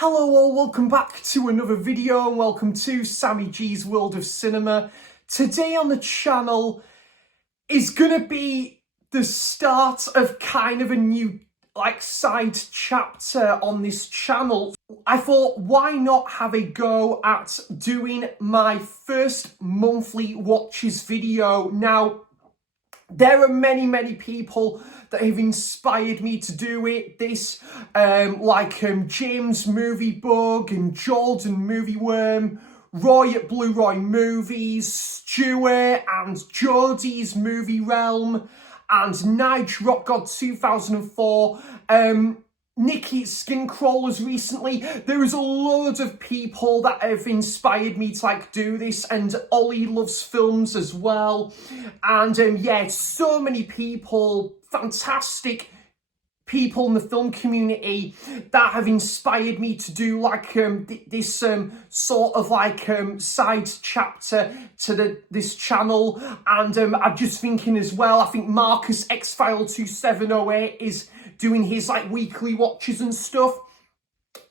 Hello all, welcome back to another video and welcome to Sammy G's World of Cinema. Today on the channel is gonna be the start of kind of a new side chapter on this channel. I thought, why not have a go at doing my first monthly watches video. Now, there are many people that have inspired me to do it. This, James Movie Bug and Jordan Movie Worm, Roy at Blue Roy Movies, Stuart and Jodie's Movie Realm, and Nige Rock God 2004, Nikki Skin Crawlers recently. There is a load of people that have inspired me to do this, and Ollie Loves Films as well. And so many people, fantastic people in the film community that have inspired me to do this sort of side chapter to this channel. And I'm just thinking as well, I think Marcus X-File 2708 is doing his weekly watches and stuff.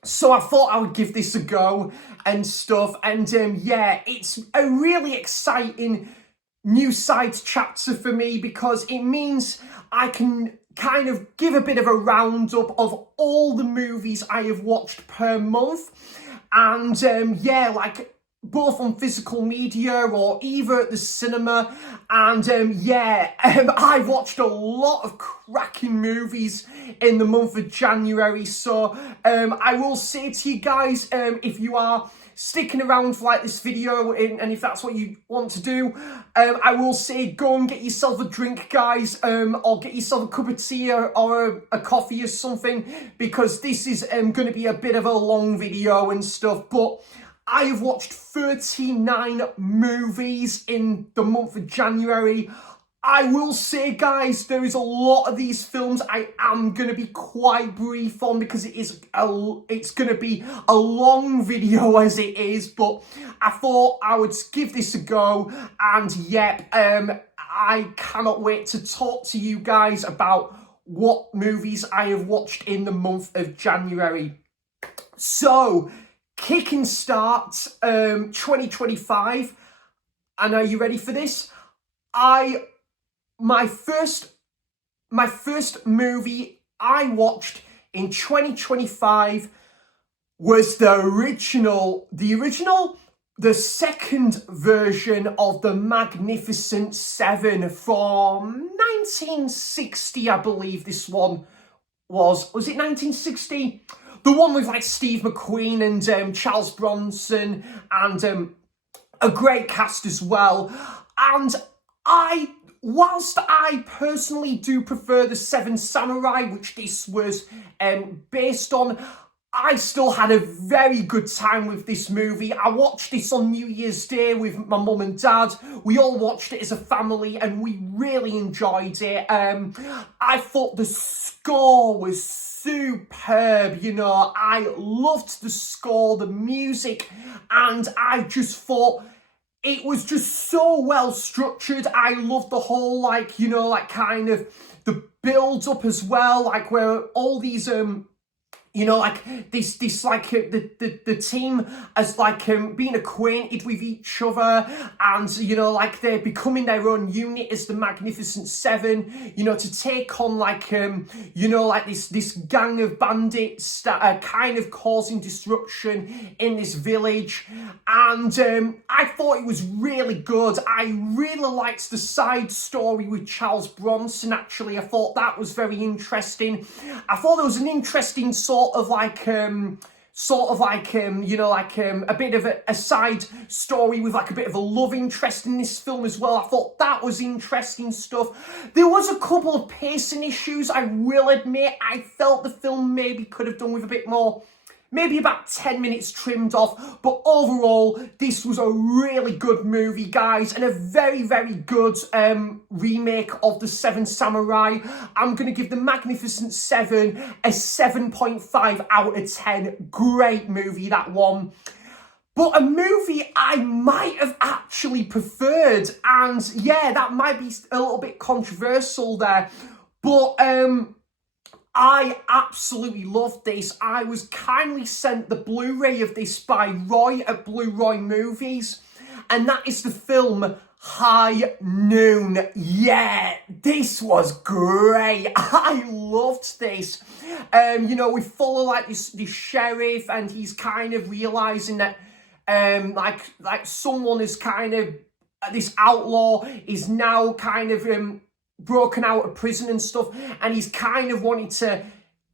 So I thought I would give this a go and stuff. And it's a really exciting new side chapter for me because it means I can kind of give a bit of a roundup of all the movies I have watched per month. And both on physical media or either at the cinema. And I've watched a lot of cracking movies in the month of January. So I will say to you guys, if you are sticking around for this video and if that's what you want to do, I will say go and get yourself a drink, guys, or get yourself a cup of tea or a coffee or something, because this is going to be a bit of a long video and stuff. But I have watched 39 movies in the month of January. I will say, guys, there is a lot of these films I am going to be quite brief on because it's going to be a long video as it is, but I thought I would give this a go. And I cannot wait to talk to you guys about what movies I have watched in the month of January. So, kick and start 2025, and are you ready for this? My first movie I watched in 2025 was the second version of The Magnificent Seven from 1960, I believe this one was it 1960? The one with Steve McQueen and Charles Bronson and a great cast as well. And whilst I personally do prefer the Seven Samurai, which this was based on, I still had a very good time with this movie. I watched this on New Year's Day with my mum and dad. We all watched it as a family and we really enjoyed it. I thought the score was superb, I loved the score, the music, and I just thought it was just so well structured. I loved the whole, kind of the build up as well, where all these, the team as being acquainted with each other, and they're becoming their own unit as the Magnificent Seven, to take on this gang of bandits that are kind of causing disruption in this village. And I thought it was really good. I really liked the side story with Charles Bronson. Actually, I thought that was very interesting. I thought there was an interesting sort of a bit of a side story with a bit of a love interest in this film as well. I thought that was interesting stuff. There was a couple of pacing issues, I will admit. I felt the film maybe could have done with a bit more, maybe about 10 minutes trimmed off. But overall, this was a really good movie, guys, and a very good remake of The Seven Samurai. I'm going to give The Magnificent Seven a 7.5 out of 10. Great movie, that one. But a movie I might have actually preferred, and that might be a little bit controversial there, but I absolutely loved this. I was kindly sent the Blu-ray of this by Roy at Blue Roy Movies, and that is the film High Noon. Yeah, this was great. I loved this. You know, we follow like this sheriff, and he's kind of realizing that like someone is kind of this outlaw is now kind of broken out of prison and stuff, and he's kind of wanting to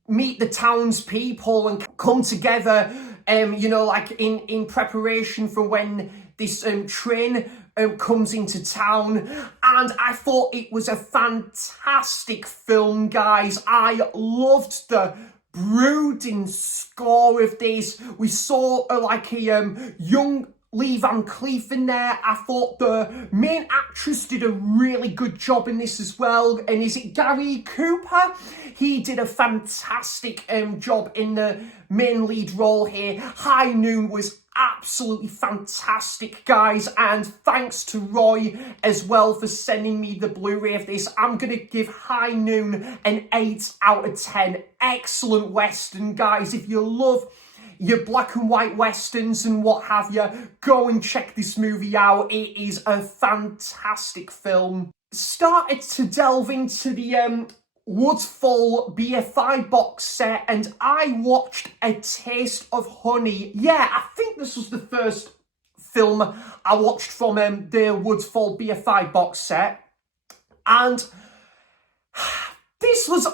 meet the townspeople and come together, you know, like in preparation for when this train comes into town. And I thought it was a fantastic film, guys. I loved the brooding score of this. We saw like a young Lee Van Cleef in there. I thought the main actress did a really good job in this as well. And is it Gary Cooper? He did a fantastic job in the main lead role here. High Noon was absolutely fantastic, guys, and thanks to Roy as well for sending me the Blu-ray of this. I'm gonna give High Noon an 8 out of 10. Excellent Western, guys. If you love your black and white Westerns and what have you, go and check this movie out. It is a fantastic film. Started to delve into the Woodfall BFI box set, and I watched A Taste of Honey. Yeah, I think this was the first film I watched from the Woodfall BFI box set, and this was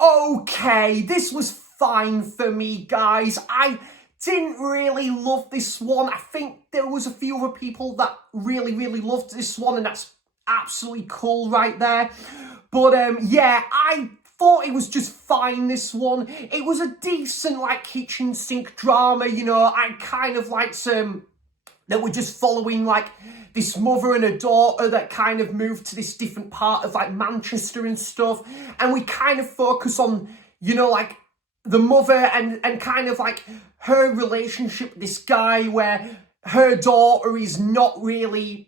okay. This was fine for me, guys. I didn't really love this one. I think there was a few other people that really loved this one, and that's absolutely cool right there. But yeah, I thought it was just fine, this one. It was a decent, like, kitchen sink drama, you know. I kind of liked that we're just following, like, this mother and a daughter that kind of moved to this different part of, like, Manchester and stuff. And we kind of focus on, you know, like, the mother and kind of, like, her relationship with this guy, where her daughter is not really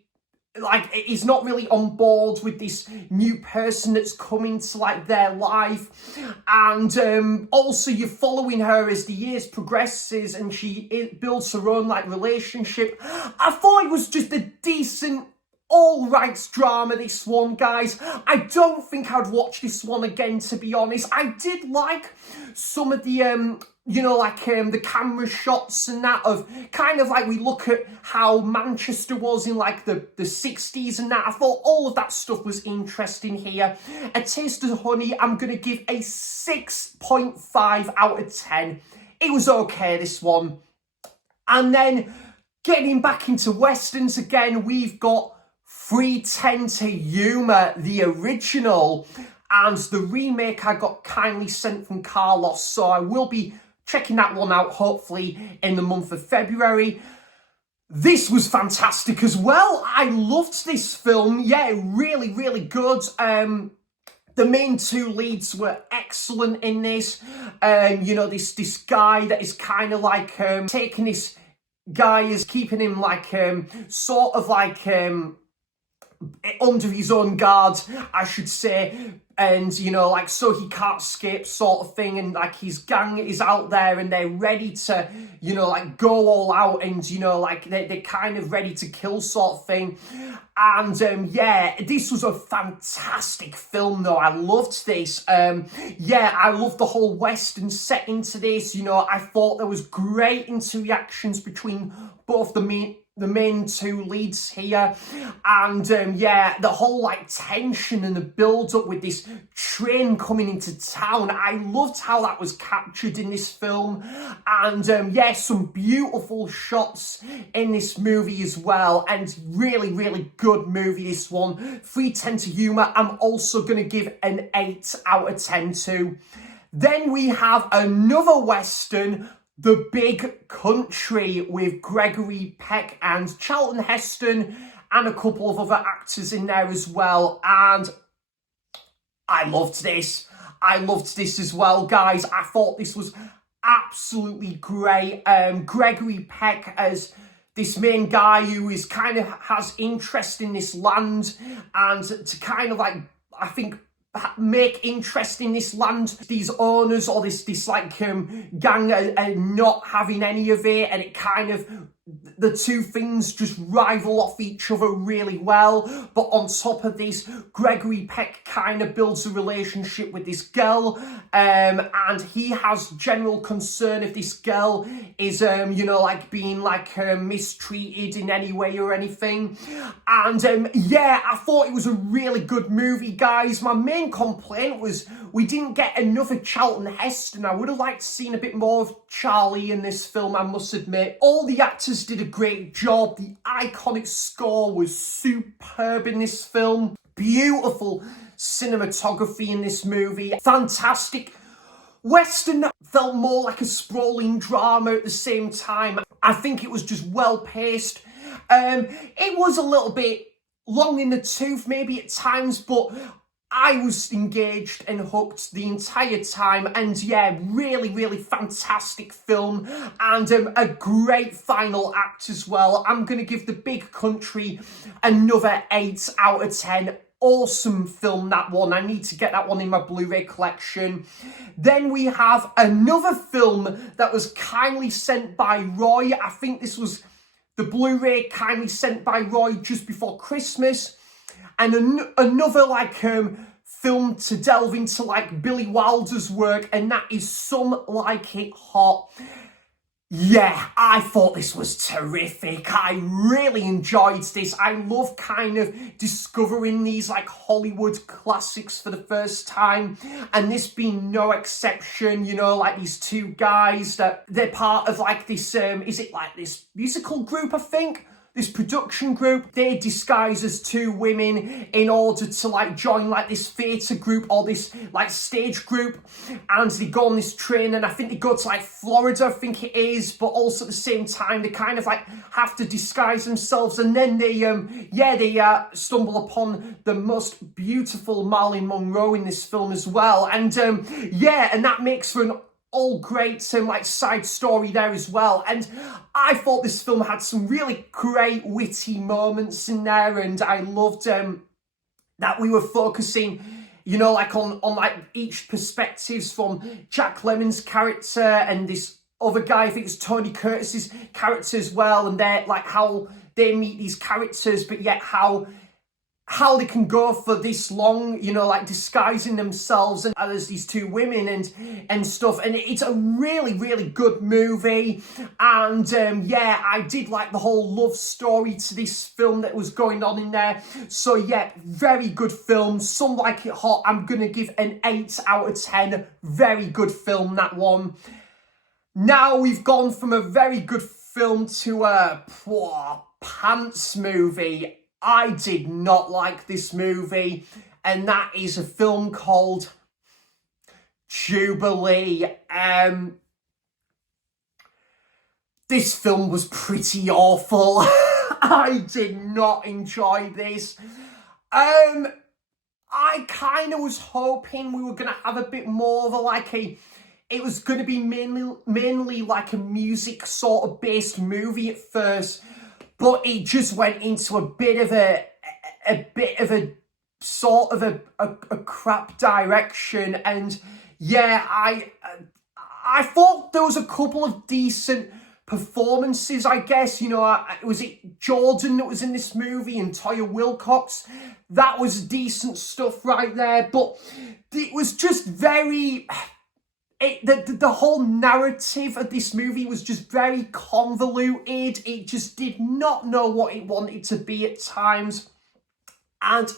on board with this new person that's coming to like their life. And also you're following her as the years progresses, and she builds her own like relationship. I thought it was just a decent, all right drama, this one, guys. I don't think I'd watch this one again, to be honest. I did like some of the you know, like the camera shots and that, of kind of like we look at how Manchester was in like the 60s and that. I thought all of that stuff was interesting here. A Taste of Honey, I'm going to give a 6.5 out of 10. It was okay, this one. And then getting back into Westerns again, we've got 310 to Yuma, the original. And the remake I got kindly sent from Carlos, so I will be checking that one out, hopefully, in the month of February. This was fantastic as well. I loved this film. Yeah, really good. The main two leads were excellent in this. You know, this guy that is kind of like taking this guy, is keeping him like sort of like under his own guard, I should say. And, you know, like, so he can't escape sort of thing. And, like, his gang is out there and they're ready to, you know, like, go all out. And, you know, like, they're kind of ready to kill sort of thing. And, yeah, this was a fantastic film, though. I loved this. Yeah, I loved the whole Western setting to this. You know, I thought there was great interactions between both the main two leads here. And yeah, the whole like tension and the build up with this train coming into town, I loved how that was captured in this film. And yeah, some beautiful shots in this movie as well, and really good movie, this one. 310 to Yuma, I'm also gonna give an 8 out of 10 to. Then we have another Western, The Big Country, with Gregory Peck and Charlton Heston and a couple of other actors in there as well. And I loved this. I loved this as well, guys. I thought this was absolutely great. Gregory Peck as this main guy who is kind of has interest in this land, and to kind of like, I think, make interest in this land. These owners or this like gang are not having any of it, and it kind of, the two things just rival off each other really well. But on top of this, Gregory Peck kind of builds a relationship with this girl, and he has general concern if this girl is, you know, like being like mistreated in any way or anything. And yeah, I thought it was a really good movie, guys. My main complaint was we didn't get enough of Charlton Heston. I would have liked to seen a bit more of Charlie in this film, I must admit. All the actors did a great job. The iconic score was superb in this film. Beautiful cinematography in this movie. Fantastic. Western felt more like a sprawling drama at the same time. I think it was just well paced. It was a little bit long in the tooth maybe at times, but I was engaged and hooked the entire time. And yeah, really fantastic film, and a great final act as well. I'm going to give The Big Country another 8 out of 10. Awesome film, that one. I need to get that one in my Blu-ray collection. Then we have another film that was kindly sent by Roy. I think this was the Blu-ray kindly sent by Roy just before Christmas. And another like film to delve into like Billy Wilder's work, and that is Some Like It Hot. Yeah, I thought this was terrific. I really enjoyed this. I love kind of discovering these like Hollywood classics for the first time, and this being no exception. You know, like these two guys that they're part of like this, is it like this musical group, I think? This production group, they disguise as two women in order to like join like this theatre group or this like stage group, and they go on this train, and I think they go to like Florida, I think it is, but also at the same time they kind of like have to disguise themselves, and then they stumble upon the most beautiful Marilyn Monroe in this film as well, and yeah, and that makes for an all great like side story there as well. And I thought this film had some really great witty moments in there, and I loved that we were focusing, you know, like on like each perspectives from Jack Lemmon's character and this other guy, I think it's Tony Curtis's character as well, and they're like how they meet these characters, but yet how they can go for this long, you know, like disguising themselves and as these two women and stuff. And it's a really good movie. And yeah, I did like the whole love story to this film that was going on in there. So yeah, very good film. Some Like It Hot, I'm going to give an 8 out of 10. Very good film, that one. Now we've gone from a very good film to a pants movie. I did not like this movie, and that is a film called Jubilee. This film was pretty awful. I did not enjoy this. I kind of was hoping we were going to have a bit more of a like it was going to be mainly like a music sort of based movie at first. But it just went into a bit of a sort of a crap direction, and yeah, I thought there was a couple of decent performances, I guess. You know, was it Jordan that was in this movie and Toya Wilcox? That was decent stuff right there, but it was just very. The whole narrative of this movie was just very convoluted. It just did not know what it wanted to be at times. And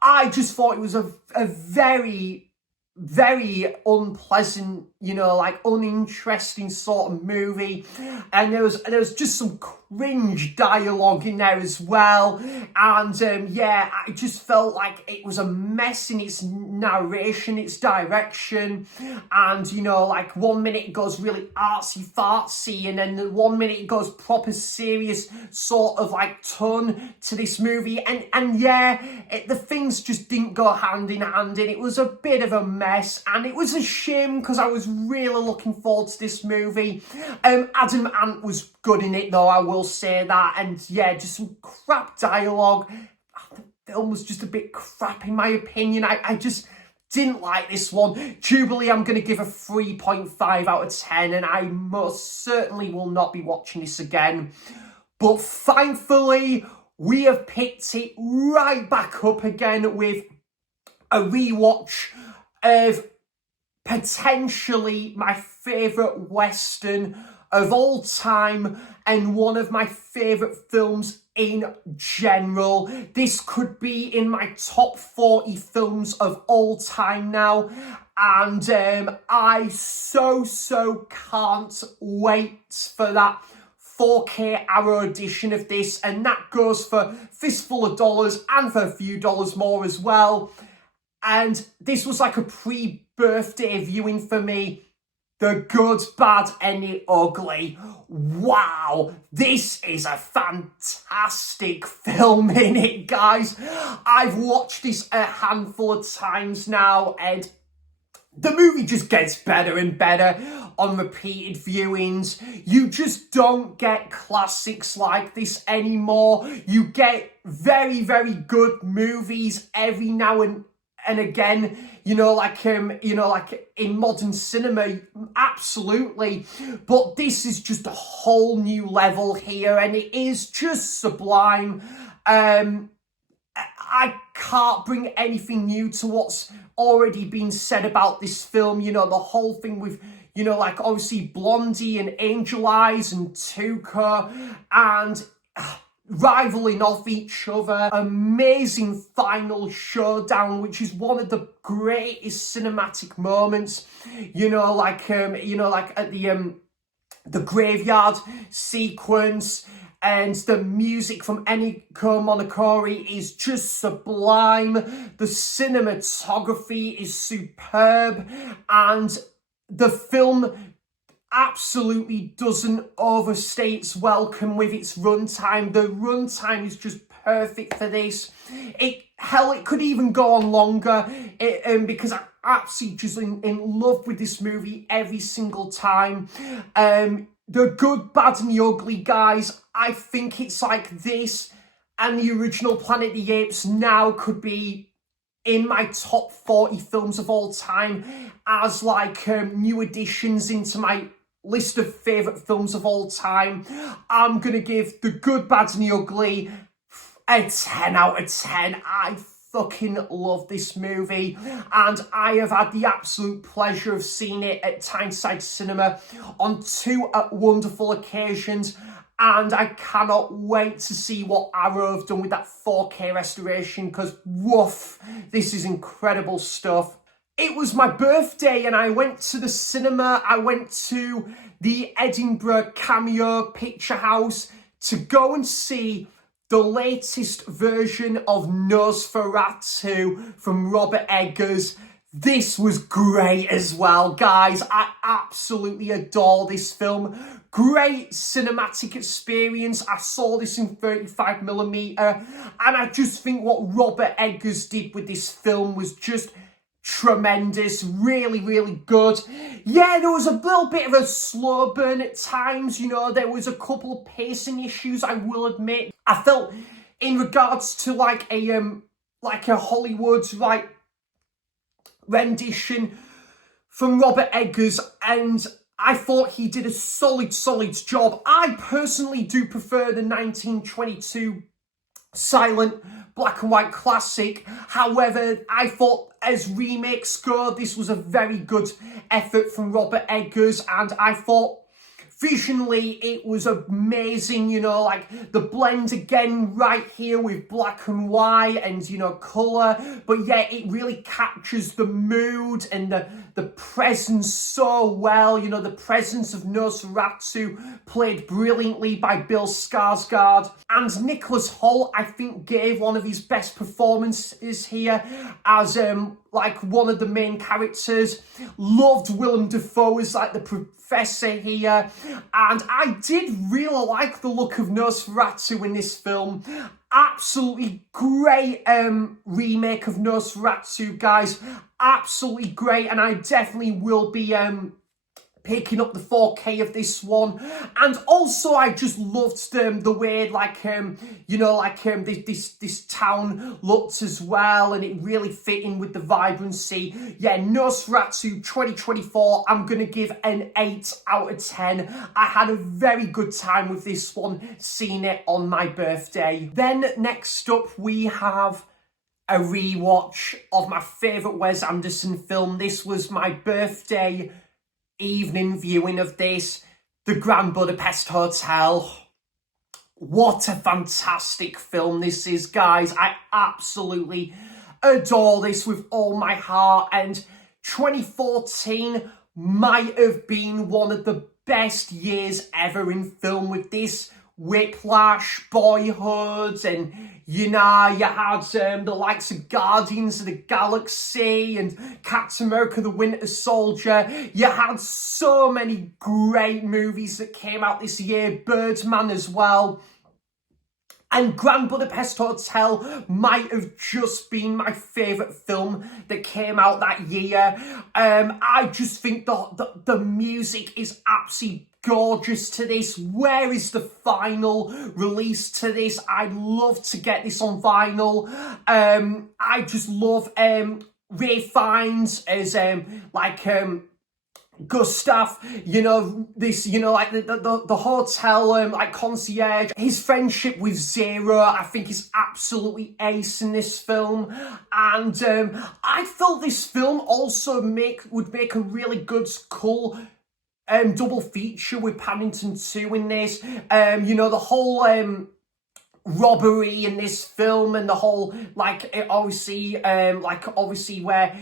I just thought it was a very unpleasant, you know, like uninteresting sort of movie. And there was just some cringe dialogue in there as well. And yeah, I just felt like it was a mess in its narration, its direction. And, you know, like 1 minute it goes really artsy-fartsy, and then the 1 minute it goes proper serious sort of like tone to this movie. And yeah, the things just didn't go hand in hand, and it was a bit of a mess. And it was a shame because I was really looking forward to this movie. Adam Ant was good in it though, I will say that. And yeah, just some crap dialogue. The film was just a bit crap in my opinion. I just Didn't like this one. Jubilee, I'm going to give a 3.5 out of 10, and I most certainly will not be watching this again. But thankfully, we have picked it right back up again with a rewatch of potentially my favourite Western of all time and one of my favourite films in general. This could be in my top 40 films of all time now, and I so can't wait for that 4K Arrow edition of this, and that goes for fistful of dollars and for a few dollars more as well. And this was like a pre-birthday viewing for me. The good, bad, and the ugly. Wow, this is a fantastic film, innit, guys? I've watched this a handful of times now, and the movie just gets better and better on repeated viewings. You just don't get classics like this anymore. You get very good movies every now and again, like in modern cinema, absolutely. But this is just a whole new level here, and it is just sublime. I can't bring anything new to what's already been said about this film. The whole thing with, obviously Blondie and Angel Eyes and Tuca and rivaling off each other. Amazing final showdown, which is one of the greatest cinematic moments. Like at the graveyard sequence, and the music from Ennio Morricone is just sublime. The cinematography is superb, and the film absolutely doesn't overstay its welcome with its runtime. The runtime is just perfect for this. It could even go on longer, because I'm absolutely just in love with this movie every single time. The good, bad, and the ugly, guys. I think it's like this and the original Planet of the Apes now could be in my top 40 films of all time as like new additions into my list of favourite films of all time. I'm going to give The Good, Bad, and the Ugly a 10 out of 10. I fucking love this movie, and I have had the absolute pleasure of seeing it at Tyneside Cinema on 2 wonderful occasions, and I cannot wait to see what Arrow have done with that 4K restoration, because woof, this is incredible stuff. It was my birthday and I went to the cinema. I went to the Edinburgh Cameo Picture House to go and see the latest version of Nosferatu from Robert Eggers. This was great as well, guys. I absolutely adore this film. Great cinematic experience. I saw this in 35mm, and I just think what Robert Eggers did with this film was just tremendous. Really good. Yeah, there was a little bit of a slow burn at times. There was a couple of pacing issues, I will admit. I felt in regards to like a Hollywood rendition from Robert Eggers, and I thought he did a solid job. I personally do prefer the 1922 silent black and white classic. However, I thought as remakes go, this was a very good effort from Robert Eggers, and I thought visually it was amazing, like the blend again right here with black and white and, colour, but yeah, it really captures the mood and the presence so well. The presence of Nosferatu played brilliantly by Bill Skarsgård, and Nicholas Hoult, I think, gave one of his best performances here as like one of the main characters. Loved Willem Dafoe as like the professor here, and I did really like the look of Nosferatu in this film. Absolutely great remake of Nosferatu, guys. Absolutely great, and I definitely will be picking up the 4K of this one. And also I just loved the way this town looked as well, and it really fit in with the vibrancy. Yeah, Nosferatu 2024, I'm gonna give an 8 out of 10. I had a very good time with this one, seeing it on my birthday. Then next up we have a rewatch of my favourite Wes Anderson film. This was my birthday evening viewing of this, the Grand Budapest Hotel. What a fantastic film this is, guys. I absolutely adore this with all my heart, and 2014 might have been one of the best years ever in film with this. Whiplash, Boyhood, and you had the likes of Guardians of the Galaxy and Captain America the Winter Soldier. You had so many great movies that came out this year, Birdman as well. And Grand Budapest Hotel might have just been my favourite film that came out that year. I just think the music is absolutely gorgeous to this. Where is the final release to this? I'd love to get this on vinyl. I just love Ray Fiennes as Gustav, the hotel, concierge. His friendship with Zero, I think, is absolutely ace in this film. And I felt this film also would make a really good, cool double feature with Paddington 2 in this. The whole robbery in this film, and the whole obviously where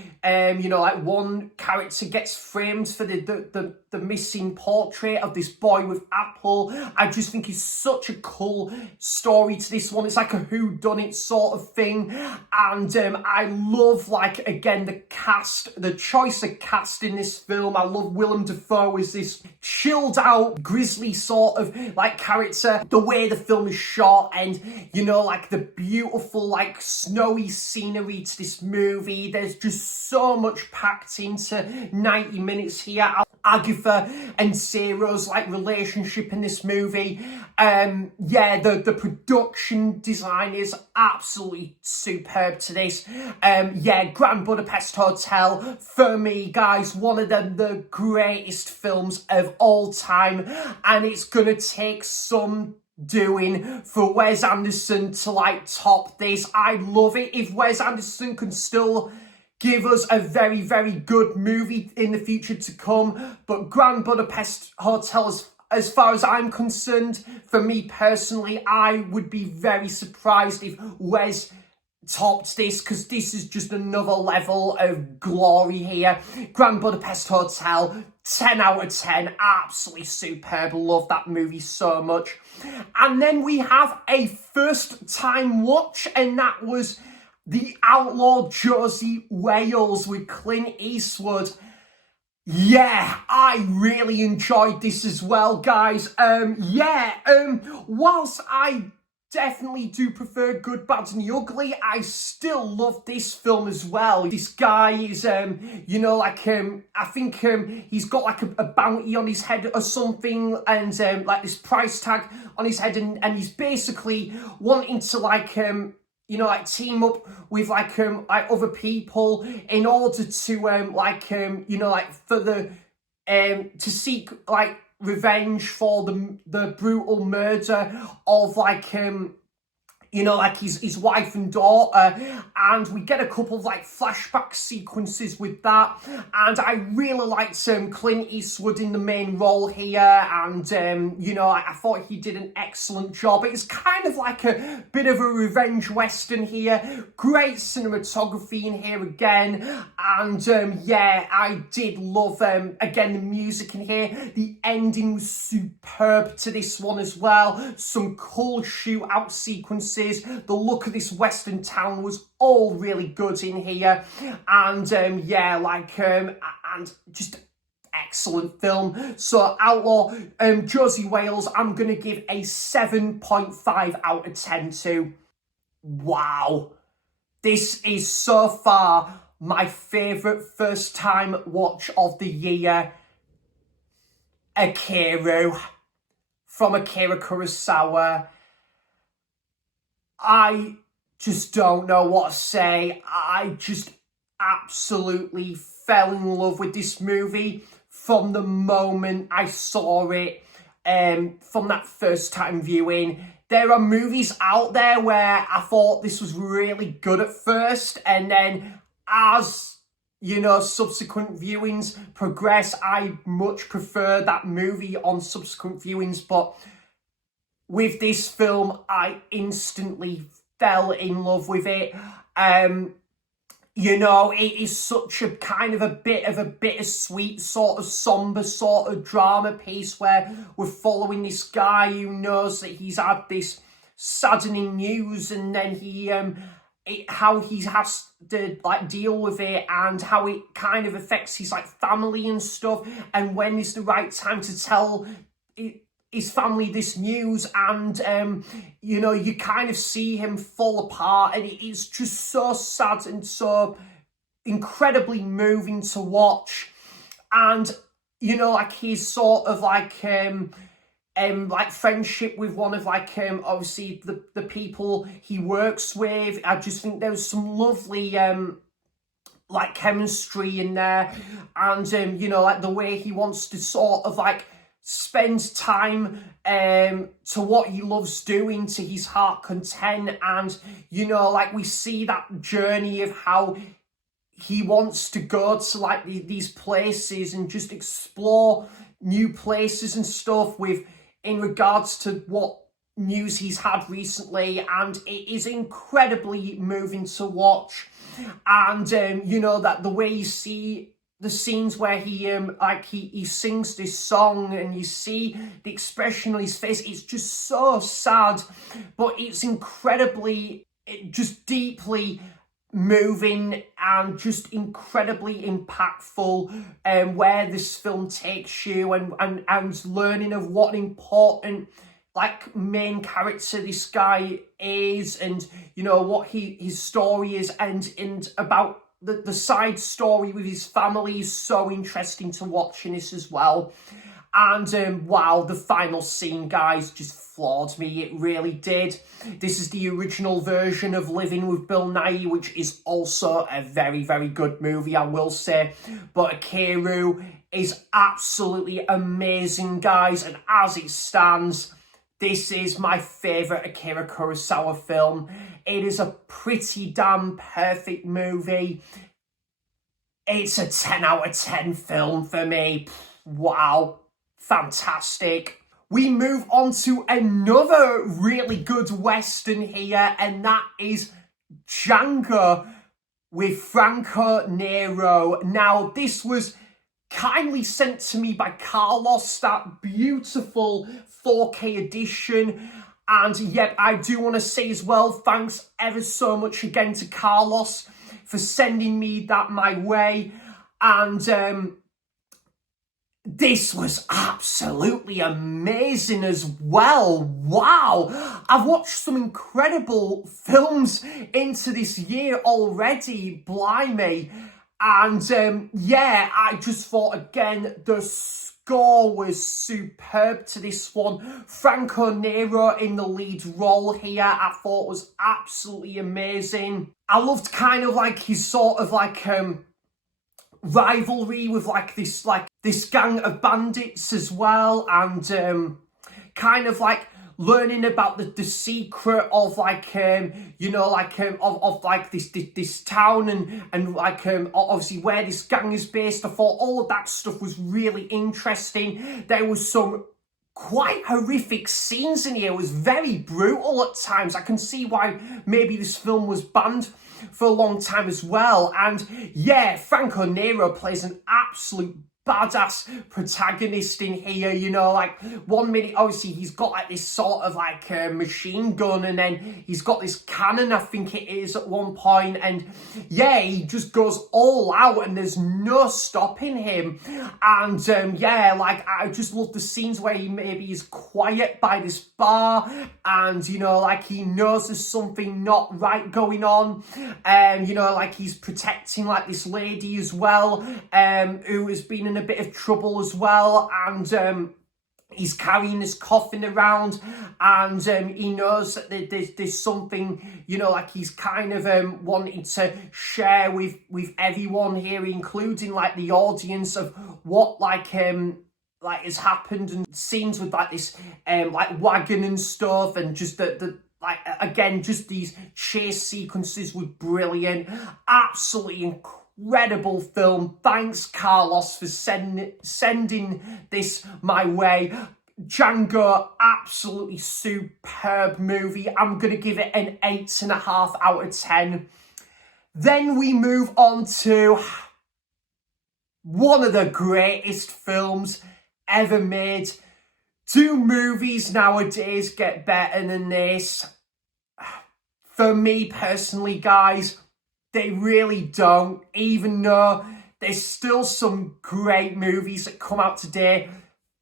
one character gets framed for the missing portrait of this boy with Apple. I just think it's such a cool story to this one. It's like a whodunit sort of thing, and I love again the cast, the choice of cast in this film. I love Willem Dafoe as this chilled out, grisly sort of character. The way the film is shot, and the beautiful snowy scenery to this movie. There's just so much packed into 90 minutes here. Agatha and Zero's relationship in this movie. The production design is absolutely superb to this. Grand Budapest Hotel, for me, guys, one of the greatest films of all time, and it's gonna take some doing for Wes Anderson to top this. I'd love it if Wes Anderson can still give us a very, very good movie in the future to come. But Grand Budapest Hotel, as far as I'm concerned, for me personally, I would be very surprised if Wes topped this, because this is just another level of glory here. Grand Budapest Hotel, 10 out of 10, absolutely superb. Love that movie so much. And then we have a first time watch, and that was the Outlaw Josey Wales with Clint Eastwood. Yeah, I really enjoyed this as well, guys. Whilst I definitely do prefer Good, Bad and the Ugly, I still love this film as well. This guy is, I think he's got a bounty on his head or something, and this price tag on his head, and he's basically wanting to team up with other people in order to seek revenge for the brutal murder of his wife and daughter, and we get a couple of flashback sequences with that, and I really liked Clint Eastwood in the main role here, and I thought he did an excellent job. It's kind of a bit of a revenge western here. Great cinematography in here again, and I did love again the music in here. The ending was superb to this one as well. Some cool shootout sequences. The look of this western town was all really good in here, and and just excellent film. So Outlaw Josey Wales, I'm gonna give a 7.5 out of 10 to. Wow, this is so far my favourite first time watch of the year. Ikiru from Akira Kurosawa. I just don't know what to say. I just absolutely fell in love with this movie from the moment I saw it, from that first time viewing. There are movies out there where I thought this was really good at first, and then as, you know, subsequent viewings progress, I much prefer that movie on subsequent viewings. But with this film, I instantly fell in love with it. You know, it is such a kind of a bit of a bittersweet sort of somber sort of drama piece where we're following this guy who knows that he's had this saddening news, and then how he has to like deal with it and how it kind of affects his like family and stuff, and when is the right time to tell his family this news. And you know, you kind of see him fall apart, and it is just so sad and so incredibly moving to watch. And you know, like his sort of like friendship with one of like obviously the people he works with, I just think there's some lovely like chemistry in there. And you know, like the way he wants to sort of like spend time to what he loves doing to his heart content. And you know, like we see that journey of how he wants to go to like these places and just explore new places and stuff with in regards to what news he's had recently, and it is incredibly moving to watch. And you know, that the way you see the scenes where he sings this song and you see the expression on his face, it's just so sad, but it's incredibly, just deeply moving and just incredibly impactful, where this film takes you, and learning of what an important like main character this guy is, and you know what his story is, and about the side story with his family is so interesting to watch in this as well. And wow, the final scene, guys, just floored me. It really did. This is the original version of Living with Bill Nighy, which is also a very, very good movie, I will say. But Ikiru is absolutely amazing, guys. And as it stands, this is my favourite Akira Kurosawa film. It is a pretty damn perfect movie. It's a 10 out of 10 film for me. Wow. Fantastic. We move on to another really good Western here, and that is Django with Franco Nero. Now, this was kindly sent to me by Carlos, that beautiful 4K edition. And yep, I do want to say as well, thanks ever so much again to Carlos for sending me that my way. And this was absolutely amazing as well. Wow, I've watched some incredible films into this year already, blimey. And yeah, I just thought again, the score was superb to this one. Franco Nero in the lead role here, I thought was absolutely amazing. I loved kind of like his sort of like rivalry with like this gang of bandits as well, and kind of like learning about the secret of like you know, like of like this town, and like obviously where this gang is based. I thought all of that stuff was really interesting. There was some quite horrific scenes in here. It was very brutal at times. I can see why maybe this film was banned for a long time as well. And yeah, Franco Nero plays an absolute badass protagonist in here. You know, like 1 minute obviously he's got like this sort of like machine gun, and then he's got this cannon, I think it is, at one point. And yeah, he just goes all out and there's no stopping him. And yeah, like I just love the scenes where he maybe is quiet by this bar, and you know, like he knows there's something not right going on, and you know, like he's protecting like this lady as well, who has been in a bit of trouble as well, and he's carrying his coffin around, and he knows that there's something, you know, like he's kind of wanting to share with everyone here, including like the audience, of what like has happened, and scenes with like this like wagon and stuff, and just the like, again, just these chase sequences were brilliant. Absolutely incredible film. Thanks, Carlos, for sending this my way. Django, absolutely superb movie. I'm going to give it an 8.5 out of 10. Then we move on to one of the greatest films ever made. Do movies nowadays get better than this? For me personally, guys, they really don't. Even though there's still some great movies that come out today,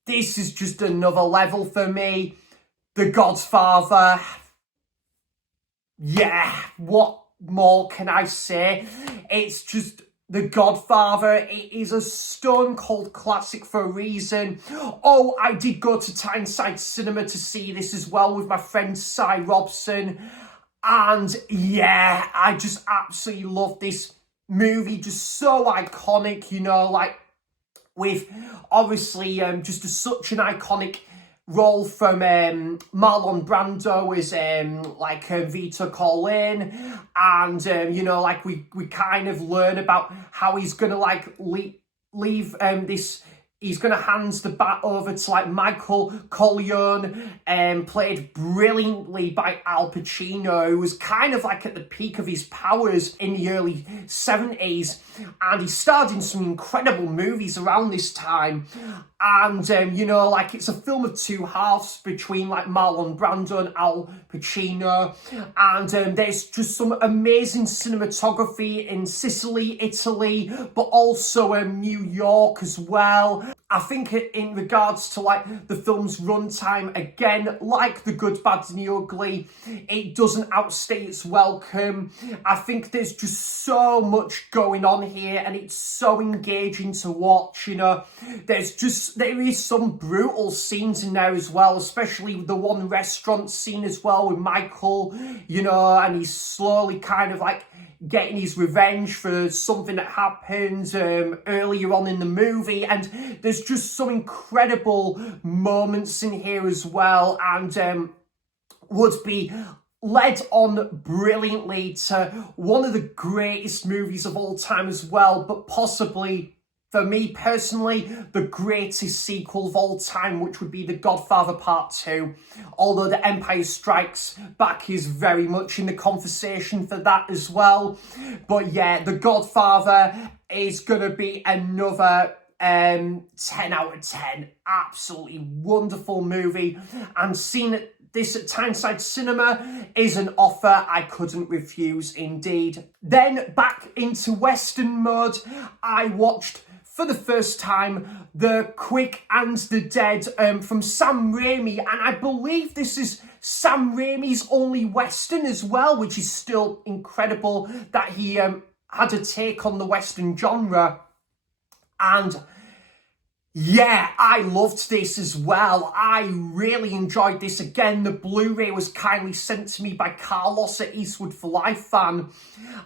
this is just another level for me. The Godfather. Yeah, what more can I say? It's just The Godfather. It is a stone cold classic for a reason. Oh, I did go to Tyneside Cinema to see this as well with my friend Cy Robson. And yeah, I just absolutely love this movie. Just so iconic, you know, like with obviously just such an iconic role from Marlon Brando as Vito Corleone, and you know, like we kind of learn about how he's gonna like leave this. He's going to hand the bat over to like Michael Corleone, played brilliantly by Al Pacino, who was kind of like at the peak of his powers in the early 70s. And he starred in some incredible movies around this time. And, you know, like it's a film of two halves between like Marlon Brando and Al Pacino. And there's just some amazing cinematography in Sicily, Italy, but also New York as well. I think in regards to like the film's runtime, again, like The Good, Bad and the Ugly, it doesn't outstay its welcome. I think there's just so much going on here, and it's so engaging to watch, you know. There is some brutal scenes in there as well, especially the one restaurant scene as well with Michael, you know, and he's slowly kind of like getting his revenge for something that happened earlier on in the movie. And there's just some incredible moments in here as well, and would be led on brilliantly to one of the greatest movies of all time as well, but possibly, for me personally, the greatest sequel of all time, which would be The Godfather Part 2. Although The Empire Strikes Back is very much in the conversation for that as well. But yeah, The Godfather is going to be another 10 out of 10. Absolutely wonderful movie. And seeing this at Tyneside Cinema is an offer I couldn't refuse indeed. Then back into Western mode, I watched for the first time The Quick and the Dead from Sam Raimi, and I believe this is Sam Raimi's only Western as well, which is still incredible that he had a take on the Western genre. And yeah, I loved this as well. I really enjoyed this. Again, the Blu-ray was kindly sent to me by Carlos at Eastwood for Life fan.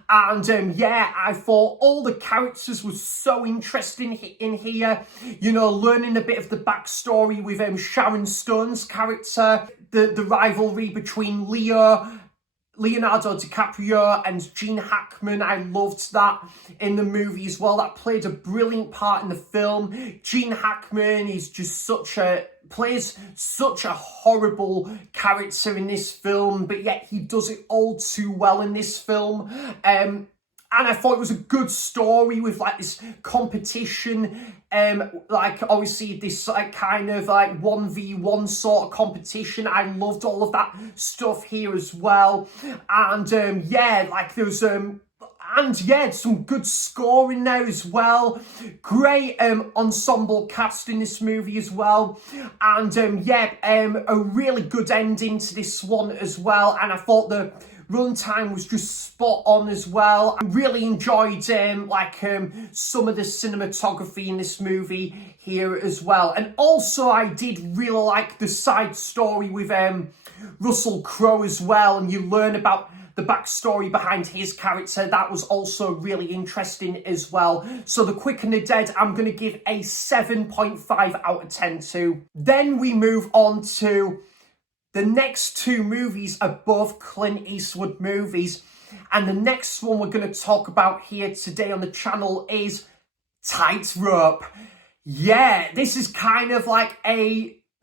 And yeah, I thought all the characters were so interesting in here. You know, learning a bit of the backstory with Sharon Stone's character, the rivalry between Leonardo DiCaprio and Gene Hackman. I loved that in the movie as well. That played a brilliant part in the film. Gene Hackman is just plays such a horrible character in this film, but yet he does it all too well in this film. And I thought it was a good story with like this competition, like obviously this like kind of like 1v1 sort of competition. I loved all of that stuff here as well. And yeah, like there was and yeah, some good scoring there as well. Great ensemble cast in this movie as well. And yeah, a really good ending to this one as well. And I thought the runtime was just spot on as well. I really enjoyed some of the cinematography in this movie here as well. And also I did really like the side story with Russell Crowe as well, and you learn about the backstory behind his character. That was also really interesting as well. So The Quick and the Dead, I'm going to give a 7.5 out of 10 to. Then we move on to the next two movies above Clint Eastwood movies. And the next one we're going to talk about here today on the channel is Tightrope. Yeah, this is kind of like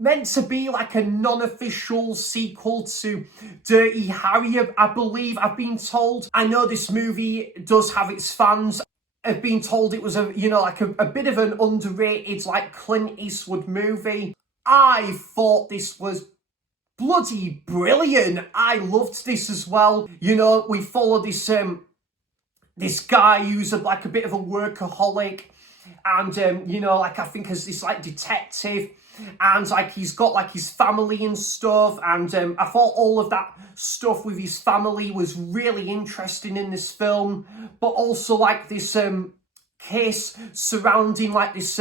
meant to be like a non-official sequel to Dirty Harry, I believe, I've been told. I know this movie does have its fans. I've been told it was a bit of an underrated like Clint Eastwood movie. I thought this was bloody brilliant. I loved this as well. You know, we follow this this guy who's a bit of a workaholic, and you know, like I think as this like detective, and like he's got like his family and stuff, and I thought all of that stuff with his family was really interesting in this film. But also like this case surrounding like this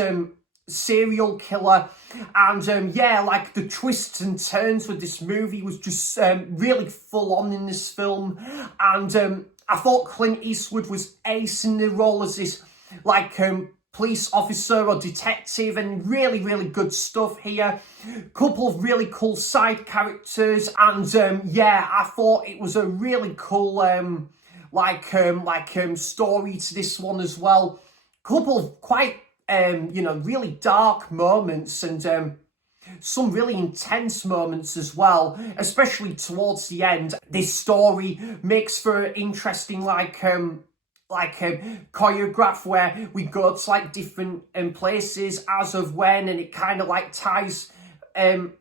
serial killer, and yeah, like the twists and turns with this movie was just really full on in this film. And I thought Clint Eastwood was ace in the role as this like police officer or detective, and really, really good stuff here. Couple of really cool side characters, and yeah, I thought it was a really cool story to this one as well. Couple of quite you know, really dark moments, and some really intense moments as well, especially towards the end. This story makes for an interesting choreograph where we go to like different places as of when, and it kind of like ties in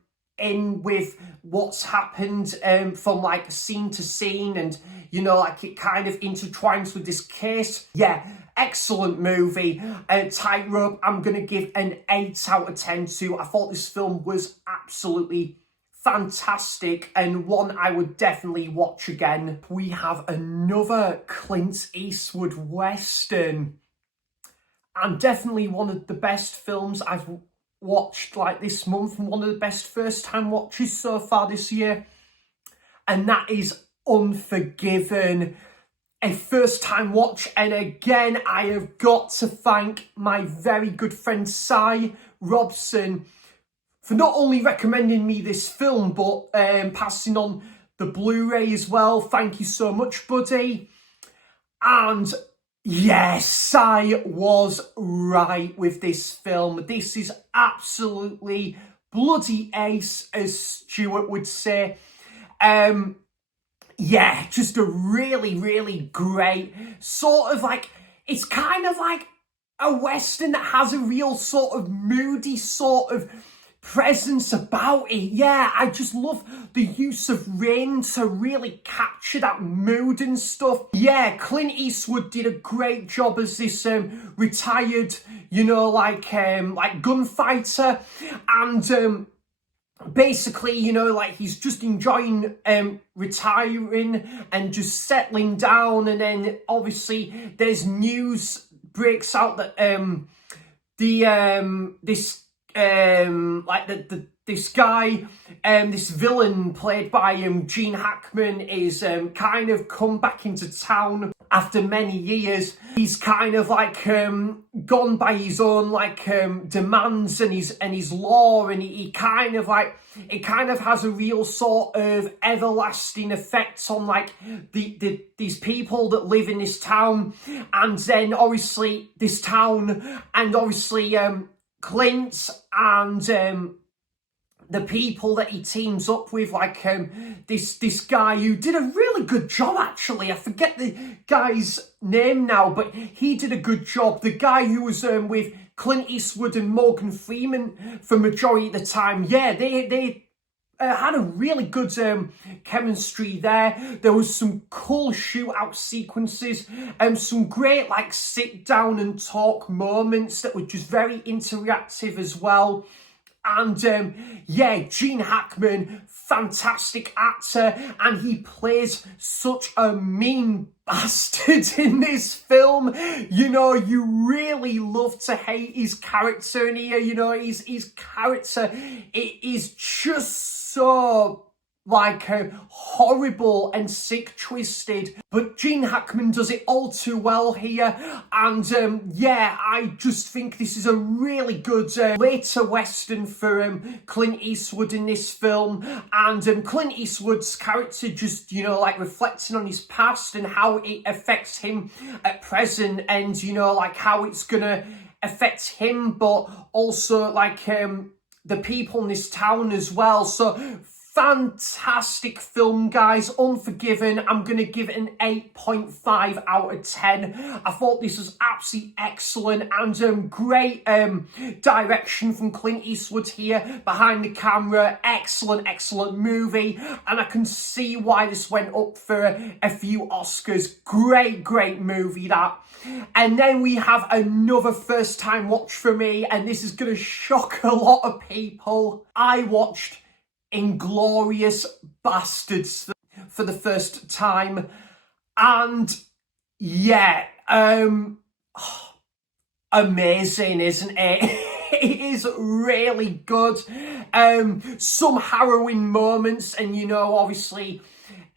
with what's happened from like scene to scene, and you know, like it kind of intertwines with this case. Yeah, excellent movie. Tightrope, I'm gonna give an 8 out of 10 to. I thought this film was absolutely fantastic, and one I would definitely watch again. We have another Clint Eastwood Western, and definitely one of the best films I've watched like this month, and one of the best first time watches so far this year, and that is Unforgiven. A first time watch, and again I have got to thank my very good friend Cy Robson for not only recommending me this film, but passing on the Blu-ray as well. Thank you so much, buddy. And yes, I was right with this film. This is absolutely bloody ace, as Stuart would say. Yeah, just a really, really great sort of like, it's kind of like a Western that has a real sort of moody sort of presence about it. Yeah, I just love the use of rain to really capture that mood and stuff. Yeah, Clint Eastwood did a great job as this retired, you know, like gunfighter, and basically, you know, like he's just enjoying retiring and just settling down, and then obviously there's news breaks out that this guy, this villain played by Gene Hackman, is kind of come back into town after many years. He's kind of like gone by his own like demands and his law, and he kind of like, it kind of has a real sort of everlasting effect on like these people that live in this town, and then obviously this town, and obviously Clint and the people that he teams up with, like this guy who did a really good job, actually. I forget the guy's name now, but he did a good job. The guy who was with Clint Eastwood and Morgan Freeman for majority of the time. Yeah, they had a really good chemistry there. There was some cool shootout sequences, and some great like sit down and talk moments that were just very interactive as well. And yeah, Gene Hackman, fantastic actor, and he plays such a mean bastard in this film. You know, you really love to hate his character in here. You know, his character, it is just so like horrible and sick twisted, but Gene Hackman does it all too well here. And yeah, I just think this is a really good later western for Clint Eastwood in this film. And Clint Eastwood's character just, you know, like reflecting on his past and how it affects him at present, and you know, like how it's gonna affect him, but also like the people in this town as well. So fantastic film, guys. Unforgiven, I'm going to give it an 8.5 out of 10. I thought this was absolutely excellent, and great direction from Clint Eastwood here behind the camera. Excellent movie, and I can see why this went up for a few Oscars. Great movie, that. And then we have another first time watch for me, and this is going to shock a lot of people. I watched Inglourious Basterds for the first time, and yeah, amazing, isn't it? It is really good. Some harrowing moments, and you know, obviously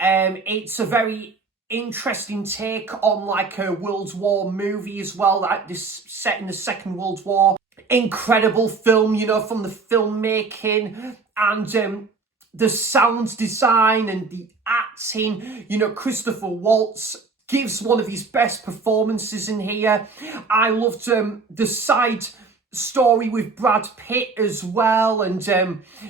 it's a very interesting take on like a World War movie as well, like this set in the Second World War. Incredible film, you know, from the filmmaking and the sound design and the acting. You know, Christopher Waltz gives one of his best performances in here. I loved the side story with Brad Pitt as well, and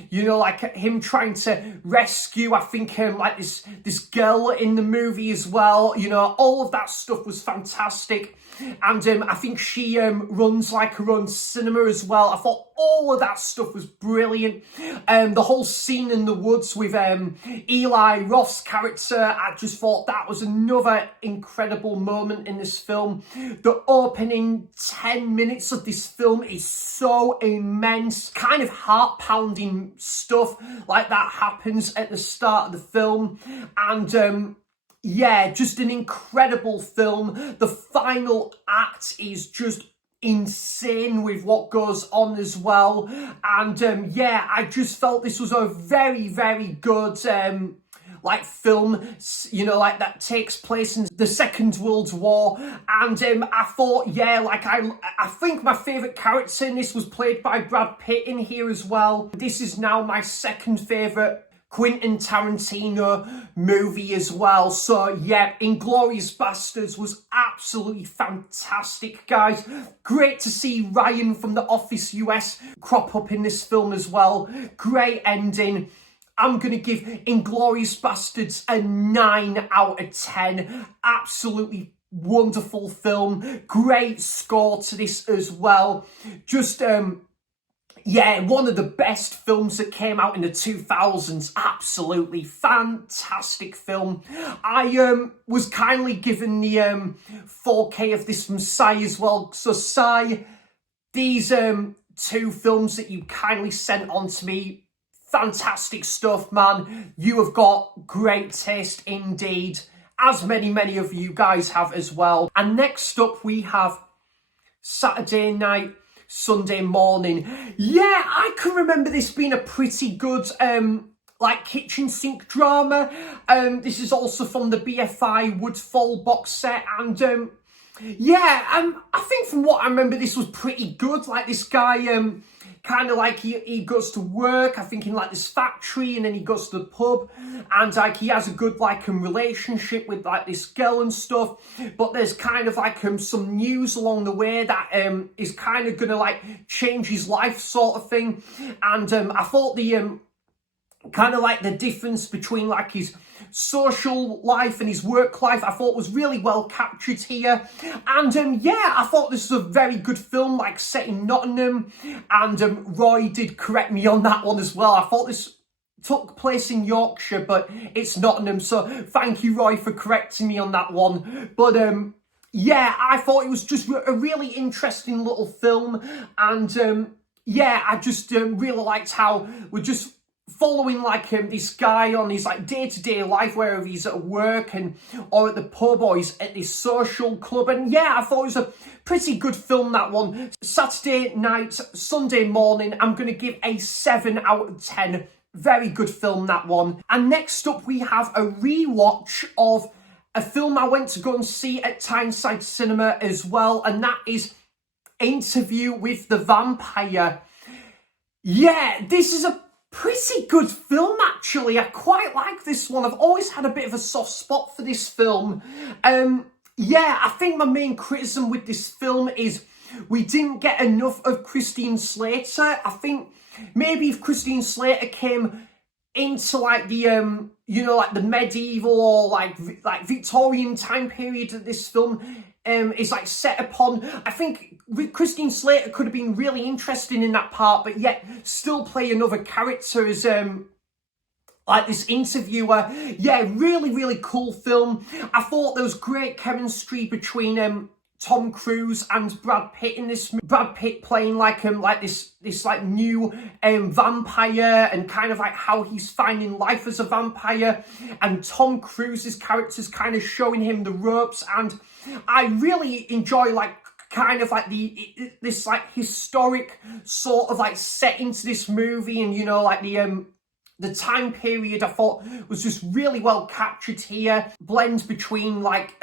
you know, like him trying to rescue, I think like this girl in the movie as well. You know, all of that stuff was fantastic. And I think she runs like her own cinema as well. I thought all of that stuff was brilliant. The whole scene in the woods with Eli Roth's character, I just thought that was another incredible moment in this film. The opening 10 minutes of this film is so immense. Kind of heart-pounding stuff like that happens at the start of the film. And yeah, just an incredible film. The final act is just insane with what goes on as well. And yeah, I just felt this was a very good like film, you know, like that takes place in the Second World War. And I thought, yeah, like I think my favourite character in this was played by Brad Pitt in here as well. This is now my second favourite Quentin Tarantino movie as well. So yeah, Inglourious Basterds was absolutely fantastic, guys. Great to see Ryan from The Office US crop up in this film as well. Great ending. I'm going to give Inglourious Basterds a 9 out of 10. Absolutely wonderful film. Great score to this as well. Just yeah, one of the best films that came out in the 2000s. Absolutely fantastic film. I was kindly given the 4K of this from Sai as well. So Sai, these two films that you kindly sent on to me, fantastic stuff, man. You have got great taste indeed, as many of you guys have as well. And next up we have Saturday Night Sunday Morning. Yeah, I can remember this being a pretty good like kitchen sink drama. This is also from the BFI Woodfall box set, and yeah, I think from what I remember this was pretty good. Like this guy kind of like he goes to work, I think in like this factory, and then he goes to the pub, and like he has a good like relationship with like this girl and stuff, but there's kind of like some news along the way that is kind of gonna like change his life sort of thing. And I thought the kind of like the difference between like his social life and his work life, I thought was really well captured here. And yeah, I thought this was a very good film, like set in Nottingham, and Roy did correct me on that one as well. I thought this took place in Yorkshire, but it's Nottingham, so thank you, Roy, for correcting me on that one. But yeah, I thought it was just a really interesting little film, and yeah, I just really liked how we're just following like this guy on his like day-to-day life, wherever he's at work and or at the pub or he's at this social club. And yeah, I thought it was a pretty good film, that one. Saturday night, Sunday morning, I'm going to give a 7 out of 10. Very good film, that one. And next up we have a rewatch of a film I went to go and see at Tyneside Cinema as well, and that is Interview with the Vampire. Yeah, this is a pretty good film, actually. I quite like this one. I've always had a bit of a soft spot for this film. Yeah, I think my main criticism with this film is we didn't get enough of Christine Slater. I think maybe if Christine Slater came into like the you know, like the medieval or like Victorian time period that this film is like set upon, I think Christine Slater could have been really interesting in that part, but yet still play another character as like this interviewer. Yeah, really cool film. I thought there was great chemistry between Tom Cruise and Brad Pitt in this. Brad Pitt playing like this like new vampire, and kind of like how he's finding life as a vampire, and Tom Cruise's character's kind of showing him the ropes. And I really enjoy like kind of like this like historic sort of like setting to this movie, and you know, like the time period I thought was just really well captured here. Blend between like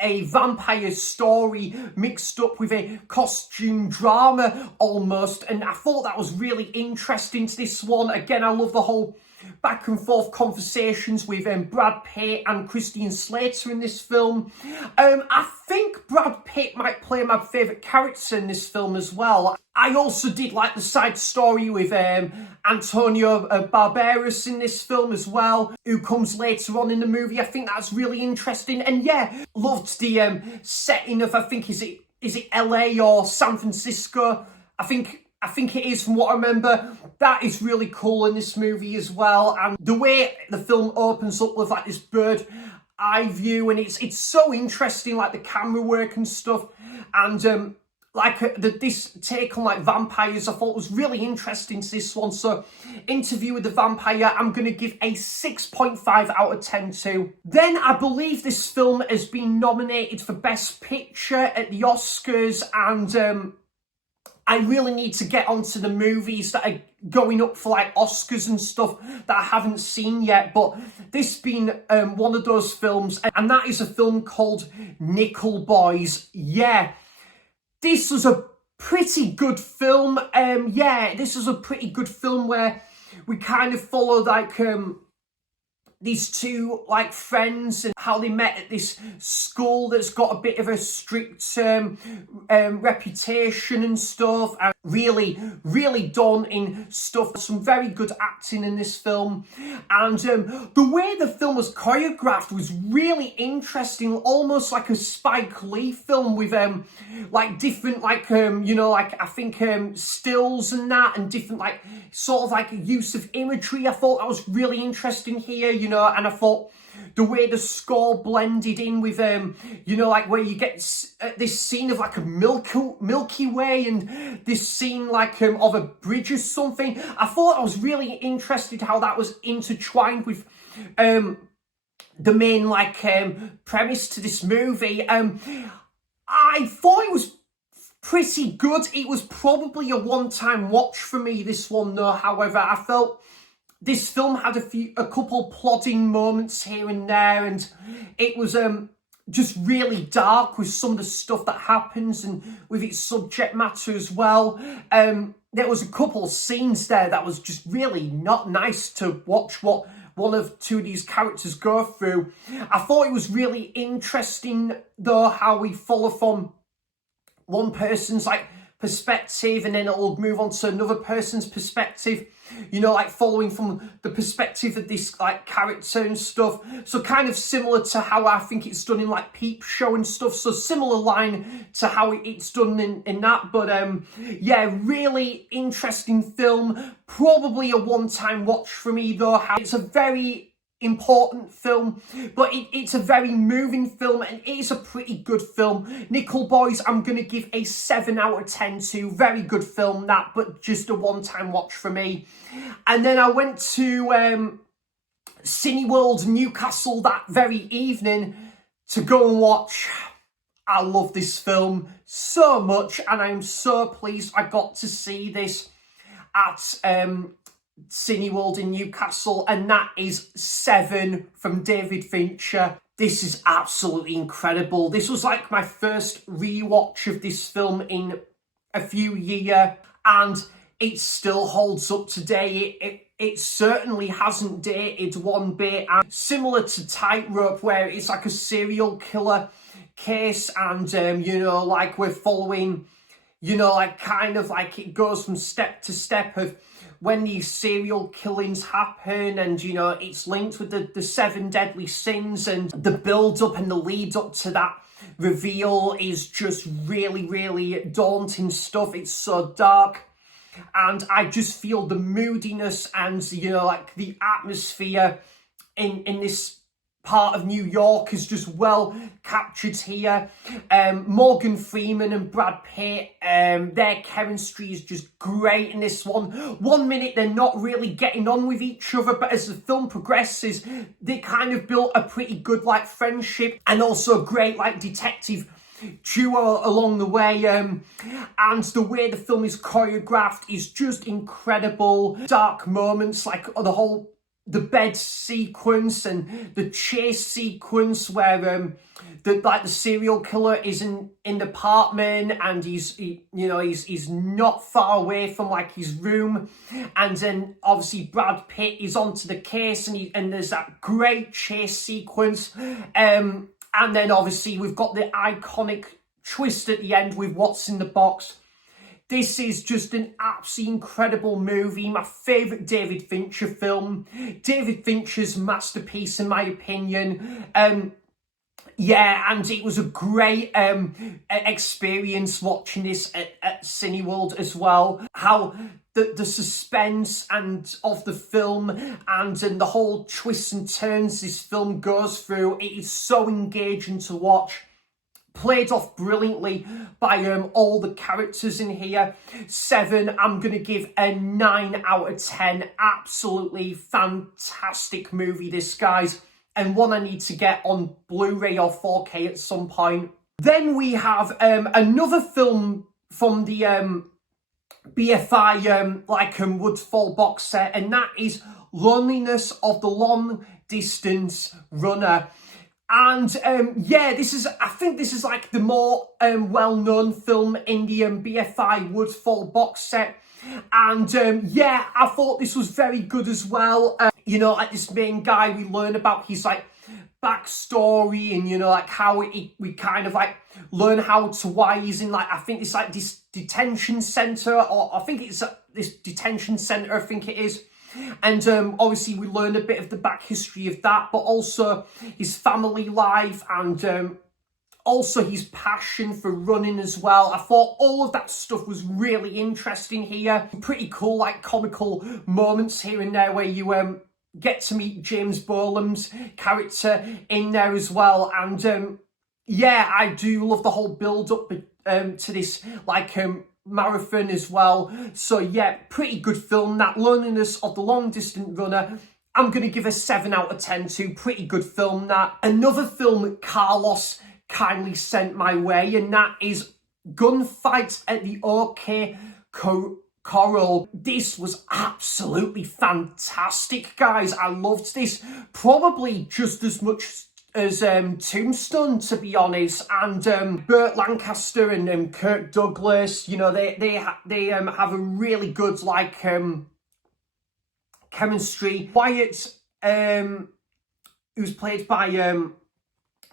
a vampire story mixed up with a costume drama almost, and I thought that was really interesting to this one. Again, I love the whole back and forth conversations with Brad Pitt and Christine Slater in this film. I think Brad Pitt might play my favourite character in this film as well. I also did like the side story with Antonio Barberis in this film as well, who comes later on in the movie. I think that's really interesting. And yeah, loved the setting of, I think, is it LA or San Francisco? I think it is, from what I remember. That is really cool in this movie as well. And the way the film opens up with like this bird eye view, and it's so interesting, like the camera work and stuff. And like this take on like vampires, I thought was really interesting to this one. So Interview with the Vampire, I'm going to give a 6.5 out of 10 to. Then I believe this film has been nominated for Best Picture at the Oscars, and I really need to get onto the movies that are going up for like Oscars and stuff that I haven't seen yet. But this been one of those films, and that is a film called Nickel Boys. Yeah, this was a pretty good film. Yeah, this was a pretty good film where we kind of followed like these two like friends and how they met at this school that's got a bit of a strict reputation and stuff, and really daunting stuff. Some very good acting in this film, and the way the film was choreographed was really interesting, almost like a Spike Lee film with like different like you know, like I think stills and that, and different like sort of like use of imagery. I thought that was really interesting here, you know. And I thought the way the score blended in with you know, like where you get this scene of like a Milky Way, and this scene like of a bridge or something. I thought I was really interested how that was intertwined with the main like premise to this movie. I thought it was pretty good. It was probably a one-time watch for me, this one though. However, I felt this film had a couple plodding moments here and there, and it was just really dark with some of the stuff that happens and with its subject matter as well. There was a couple scenes there that was just really not nice to watch what two of these characters go through. I thought it was really interesting though how we follow from one person's like perspective, and then it'll move on to another person's perspective, you know, like following from the perspective of this like character and stuff. So kind of similar to how I think it's done in like Peep Show and stuff. So similar line to how it's done in that. But yeah, really interesting film. Probably a one-time watch for me though. It's a very important film, but it's a very moving film, and it is a pretty good film. Nickel Boys, I'm going to give a 7 out of 10 to. Very good film, that, but just a one-time watch for me. And then I went to Cineworld Newcastle that very evening to go and watch. I love this film so much, and I'm so pleased I got to see this at Cineworld in Newcastle, and that is Seven from David Fincher. This is absolutely incredible. This was like my first rewatch of this film in a few years, and it still holds up today. It certainly hasn't dated one bit, and similar to Tightrope, where it's like a serial killer case, and you know, like we're following, you know, like kind of like it goes from step to step of when these serial killings happen, and you know, it's linked with the 7 deadly sins, and the build up and the lead up to that reveal is just really, really daunting stuff. It's so dark, and I just feel the moodiness and, you know, like the atmosphere in this part of New York is just well captured here. Morgan Freeman and Brad Pitt, their chemistry is just great in this one. 1 minute they're not really getting on with each other, but as the film progresses, they kind of built a pretty good like friendship, and also a great like detective duo along the way, and the way the film is choreographed is just incredible. Dark moments like the bed sequence and the chase sequence where the serial killer is in the apartment, and he's not far away from like his room, and then obviously Brad Pitt is onto the case, and there's that great chase sequence, and then obviously we've got the iconic twist at the end with what's in the box. This is just an absolutely incredible movie. My favourite David Fincher film. David Fincher's masterpiece, in my opinion. Yeah, and it was a great experience watching this at Cineworld as well. How the suspense and of the film and the whole twists and turns this film goes through, it is so engaging to watch. Played off brilliantly by all the characters in here. 7, I'm going to give a 9 out of 10. Absolutely fantastic movie, this, guys. And one I need to get on Blu-ray or 4K at some point. Then we have another film from the BFI Woodfall box set, and that is Loneliness of the Long Distance Runner. And yeah, I think this is like the more well-known film in the BFI Woodfall box set. And yeah, I thought this was very good as well. You know, like this main guy, we learn about his like backstory, and you know, like how we kind of like learn why he's in like, I think it's like this detention center, or I think it's this detention center, I think it is. And obviously we learn a bit of the back history of that, but also his family life, and also his passion for running as well. I thought all of that stuff was really interesting here. Pretty cool, like comical moments here and there where you get to meet James Bolam's character in there as well. And yeah, I do love the whole build up to this like marathon as well. So yeah, pretty good film. That Loneliness of the Long Distance Runner, I'm going to give a 7 out of 10 to. Pretty good film, that. Another film Carlos kindly sent my way, and that is Gunfight at the OK Corral. This was absolutely fantastic, guys. I loved this. Probably just as much as Tombstone, to be honest. And Burt Lancaster and Kirk Douglas, you know, they have a really good like chemistry. Wyatt, who's played by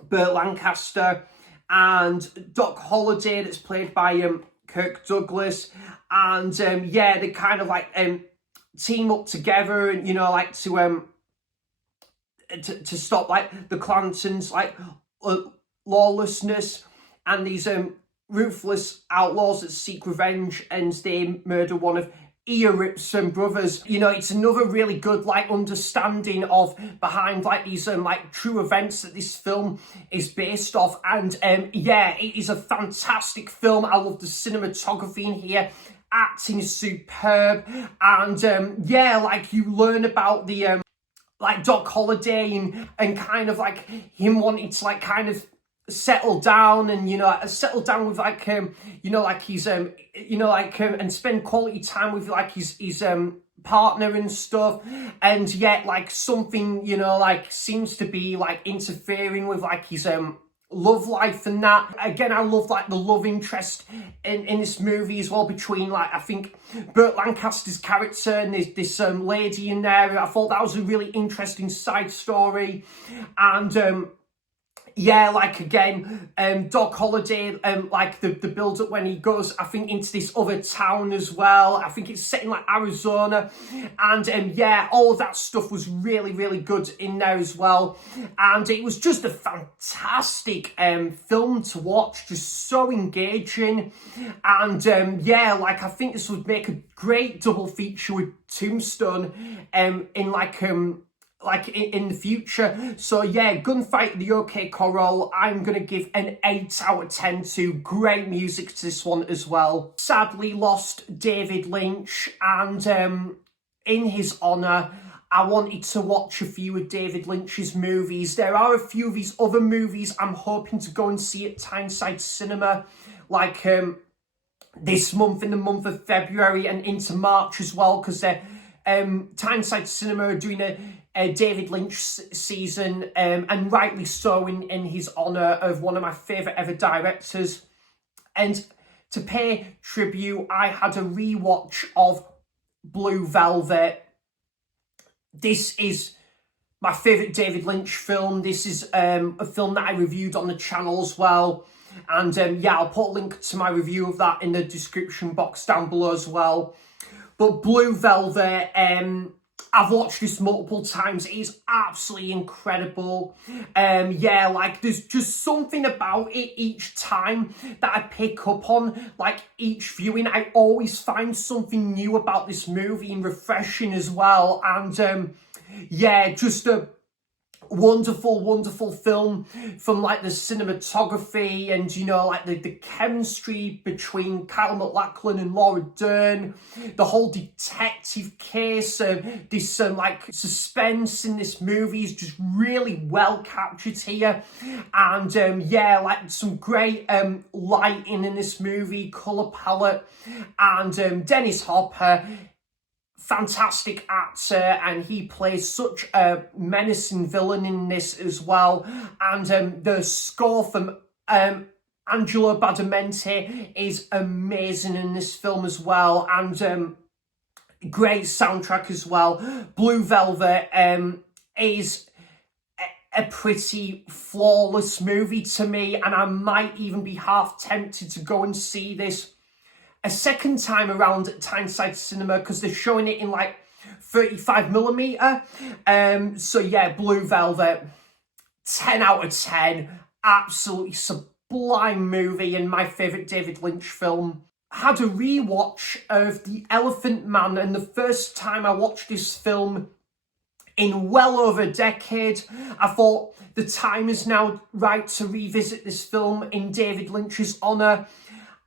Burt Lancaster, and Doc Holliday, that's played by Kirk Douglas, and yeah, they kind of like team up together, and you know, like to stop like the Clantons like lawlessness, and these ruthless outlaws that seek revenge, and they murder one of Erikson brothers. You know, it's another really good like understanding of behind like these like true events that this film is based off. And yeah, it is a fantastic film. I love the cinematography in here. Acting is superb. And yeah, like you learn about the like Doc Holliday and kind of like him wanting to like kind of settle down and, you know, settle down with like you know, like he's you know, like and spend quality time with like his partner and stuff. And yet like something, you know, like seems to be like interfering with like his love life and that. Again, I love like the love interest in this movie as well, between like I think Burt Lancaster's character and this lady in there. I thought that was a really interesting side story. And yeah, like again, Doc Holliday, like the build up when he goes, I think, into this other town as well. I think it's set in like Arizona. And yeah, all of that stuff was really, really good in there as well. And it was just a fantastic film to watch, just so engaging. And yeah, like I think this would make a great double feature with Tombstone in like in the future. So yeah, Gunfight, the OK Corral, I'm going to give an 8 out of 10 to. Great music to this one as well. Sadly lost David Lynch, and in his honour, I wanted to watch a few of David Lynch's movies. There are a few of his other movies I'm hoping to go and see at Tyneside Cinema, like this month, in the month of February and into March as well, because Tyneside Cinema are doing a David Lynch season, and rightly so, in his honour of one of my favourite ever directors. And to pay tribute, I had a rewatch of Blue Velvet. This is my favourite David Lynch film. This is a film that I reviewed on the channel as well. And yeah, I'll put a link to my review of that in the description box down below as well. But Blue Velvet, I've watched this multiple times. It is absolutely incredible. Yeah, like there's just something about it each time that I pick up on. Like each viewing, I always find something new about this movie and refreshing as well. And yeah, just a wonderful, wonderful film, from like the cinematography and, you know, like the chemistry between Kyle MacLachlan and Laura Dern, the whole detective case, this like suspense in this movie is just really well captured here. And yeah, like some great lighting in this movie, colour palette, and Dennis Hopper, fantastic actor, and he plays such a menacing villain in this as well. And the score from Angelo Badalamenti is amazing in this film as well, and great soundtrack as well. Blue Velvet is a pretty flawless movie to me, and I might even be half tempted to go and see this a second time around at Tyneside Cinema, because they're showing it in like 35mm. So yeah, Blue Velvet, 10 out of 10. Absolutely sublime movie and my favourite David Lynch film. I had a rewatch of The Elephant Man, and the first time I watched this film in well over a decade, I thought the time is now right to revisit this film in David Lynch's honour.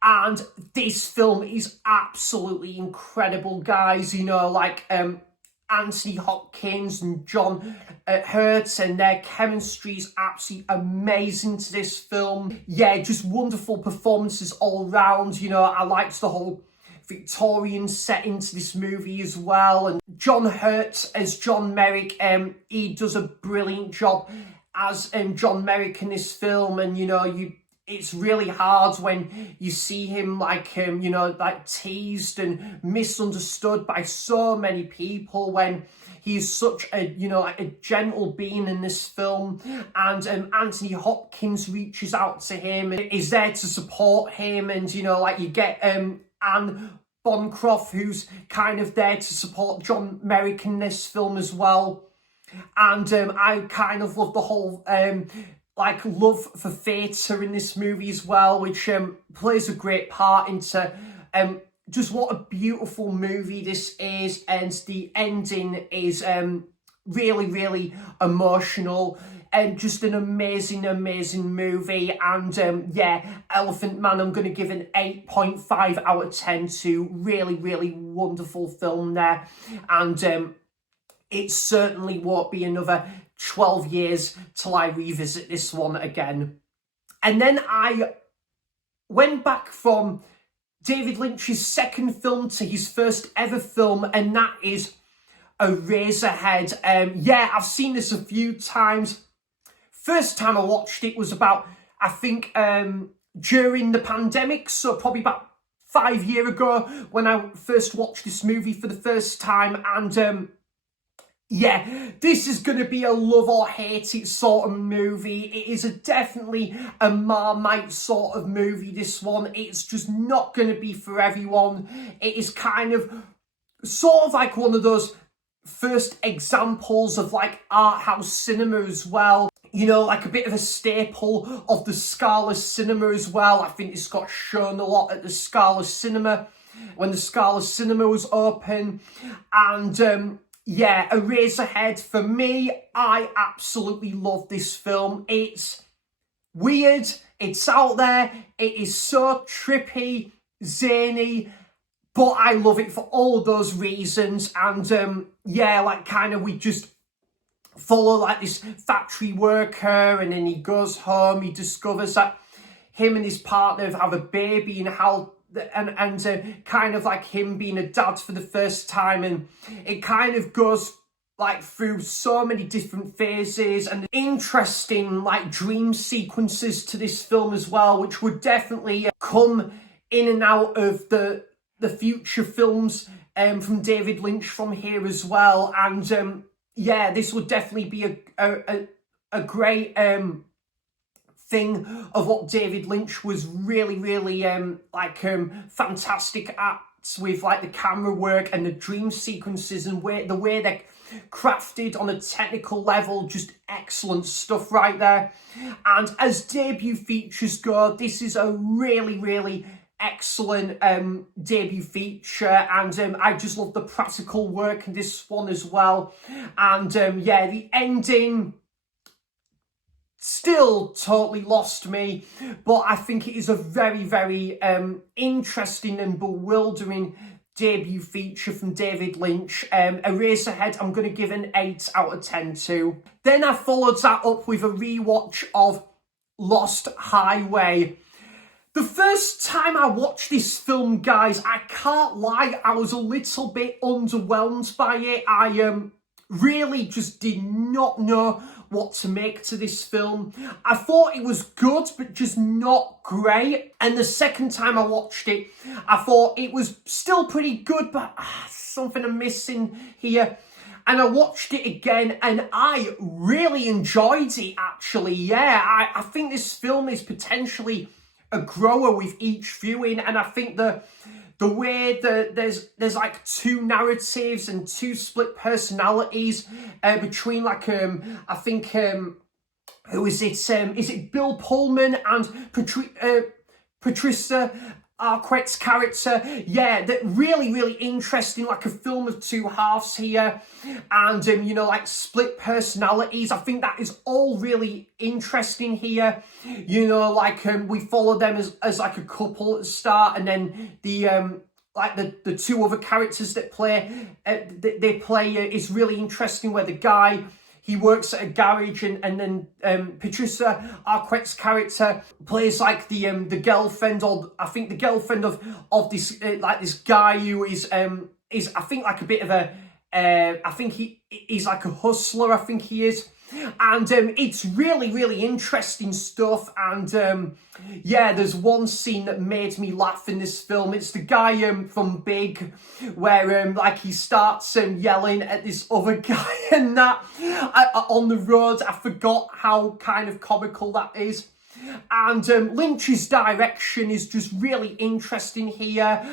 And this film is absolutely incredible, guys. You know, like Anthony Hopkins and John Hurt, and their chemistry is absolutely amazing to this film. Yeah, just wonderful performances all round. You know, I liked the whole Victorian setting to this movie as well. And John Hurt as John Merrick, he does a brilliant job as John Merrick in this film. And, you know, it's really hard when you see him like, you know, like teased and misunderstood by so many people, when he's such a, you know, like a gentle being in this film. And Anthony Hopkins reaches out to him and is there to support him. And, you know, like you get Anne Bancroft, who's kind of there to support John Merrick in this film as well. And I kind of love the whole like love for theatre in this movie as well, which plays a great part into just what a beautiful movie this is, and the ending is really, really emotional, and just an amazing, amazing movie. And yeah, Elephant Man, I'm going to give an 8.5 out of 10 to. Really, really wonderful film there. And it certainly won't be another 12 years till I revisit this one again. And then I went back from David Lynch's second film to his first ever film, and that is Eraserhead. Yeah, I've seen this a few times. First time I watched it was about, I think, during the pandemic, so probably about 5 years ago when I first watched this movie for the first time. And yeah, this is going to be a love or hate it sort of movie. It is definitely a Marmite sort of movie, this one. It's just not going to be for everyone. It is kind of sort of like one of those first examples of like art house cinema as well. You know, like a bit of a staple of the Scala Cinema as well. I think this got shown a lot at the Scala Cinema when the Scala Cinema was open. And yeah, Eraserhead, for me, I absolutely love this film. It's weird, it's out there, it is so trippy, zany, but I love it for all of those reasons. And yeah, like kind of we just follow like this factory worker, and then he goes home, he discovers that him and his partner have a baby, and how and kind of like him being a dad for the first time, and it kind of goes like through so many different phases and interesting like dream sequences to this film as well, which would definitely come in and out of the future films from David Lynch from here as well. And yeah, this would definitely be a great thing of what David Lynch was really, really fantastic at, with like the camera work and the dream sequences and the way they're crafted on a technical level. Just excellent stuff right there. And as debut features go, this is a really, really excellent debut feature, and I just love the practical work in this one as well. And yeah, the ending still totally lost me, but I think it is a very, very interesting and bewildering debut feature from David Lynch. Eraserhead, I'm going to give an 8 out of 10 to. Then I followed that up with a rewatch of Lost Highway. The first time I watched this film, guys, I can't lie, I was a little bit underwhelmed by it. I really just did not know what to make to this film. I thought it was good, but just not great. And the second time I watched it, I thought it was still pretty good, but something I'm missing here. And I watched it again, and I really enjoyed it, actually. Yeah, I think this film is potentially a grower with each viewing, and I think the way that there's like two narratives and two split personalities between like I think who is it Bill Pullman and Patricia Arquette's character. Yeah, that really, really interesting, like a film of two halves here, and you know, like split personalities. I think that is all really interesting here. You know, like we follow them as like a couple at the start, and then the like the two other characters that they play is really interesting, where the guy, he works at a garage, and then Patricia Arquette's character plays like the girlfriend, or I think the girlfriend of this like this guy who is I think like a bit of a I think he's like a hustler, I think he is. And it's really, really interesting stuff. And yeah, there's one scene that made me laugh in this film. It's the guy from Big, where like he starts yelling at this other guy and that on the road. I forgot how kind of comical that is. And Lynch's direction is just really interesting here.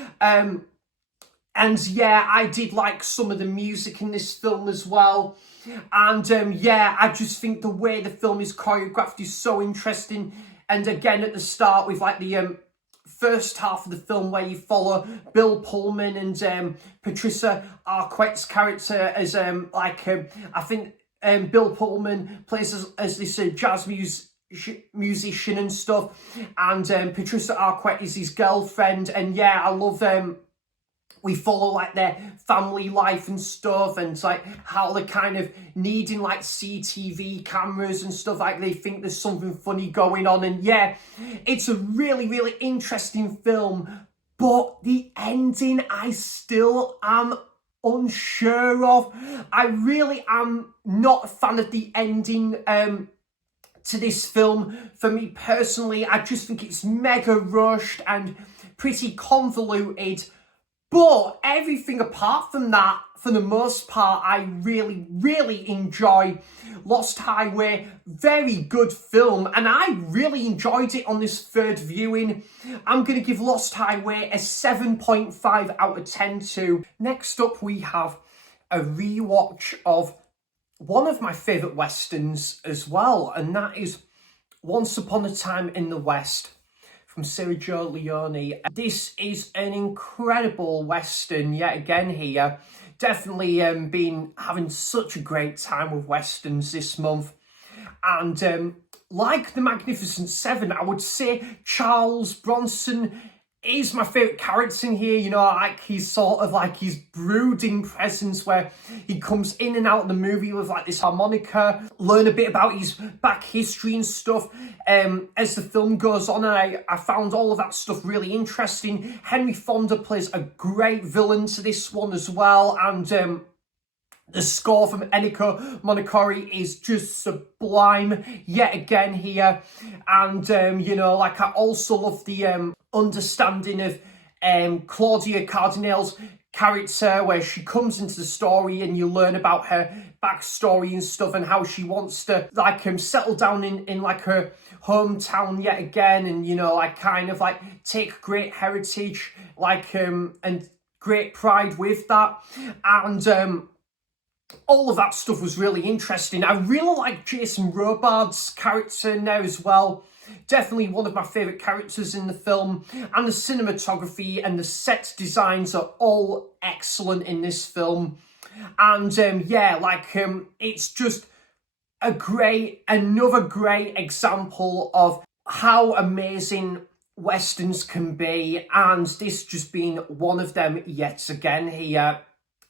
And yeah, I did like some of the music in this film as well. And yeah, I just think the way the film is choreographed is so interesting. And again, at the start with like the first half of the film where you follow Bill Pullman and Patricia Arquette's character as I think Bill Pullman plays as this jazz musician and stuff, and Patricia Arquette is his girlfriend, and yeah, I love we follow like their family life and stuff, and like how they're kind of needing like CTV cameras and stuff, like they think there's something funny going on. And yeah, it's a really, really interesting film, but the ending I still am unsure of. I really am not a fan of the ending to this film. For me personally, I just think it's mega rushed and pretty convoluted. But everything apart from that, for the most part, I really, really enjoy. Lost Highway, very good film, and I really enjoyed it on this third viewing. I'm going to give Lost Highway a 7.5 out of 10 too. Next up, we have a rewatch of one of my favourite westerns as well, and that is Once Upon a Time in the West from Sergio Leone. This is an incredible western yet again here. Definitely been having such a great time with westerns this month. And like The Magnificent Seven, I would say Charles Bronson is my favourite character in here. You know, like he's sort of like his brooding presence where he comes in and out of the movie with like this harmonica, learn a bit about his back history and stuff as the film goes on, and I found all of that stuff really interesting. Henry Fonda plays a great villain to this one as well, and the score from Ennio Morricone is just sublime yet again here. And, you know, like I also love the understanding of Claudia Cardinale's character, where she comes into the story and you learn about her backstory and stuff, and how she wants to like settle down in like her hometown yet again, and you know, like kind of like take great heritage like and great pride with that. And all of that stuff was really interesting. I really like Jason Robards' character now as well. Definitely one of my favourite characters in the film. And the cinematography and the set designs are all excellent in this film. And yeah, like it's just another great example of how amazing westerns can be. And this just being one of them yet again here.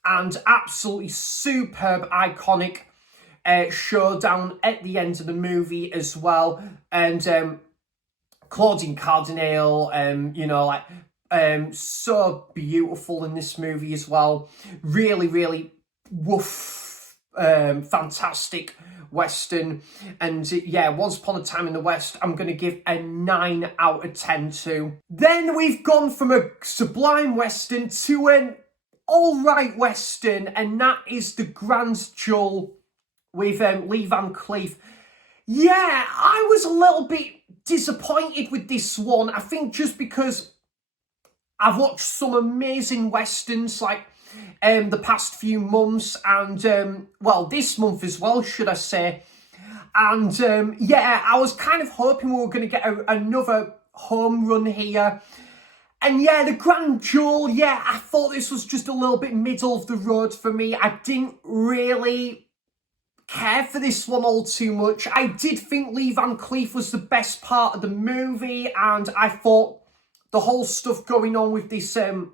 And absolutely superb, iconic showdown at the end of the movie as well. And Claudine Cardinale, you know, like so beautiful in this movie as well. Really, really fantastic western. And yeah, Once Upon a Time in the West, I'm going to give a 9 out of 10 to. Then we've gone from a sublime western to an all-right western, and that is the Grand Duel with Lee Van Cleef. Yeah, I was a little bit disappointed with this one. I think just because I've watched some amazing westerns like the past few months, and well, this month as well, should I say. And yeah, I was kind of hoping we were going to get another home run here. And yeah, the Grand Duel, yeah, I thought this was just a little bit middle of the road for me. I didn't really care for this one all too much. I did think Lee Van Cleef was the best part of the movie, and I thought the whole stuff going on with this, this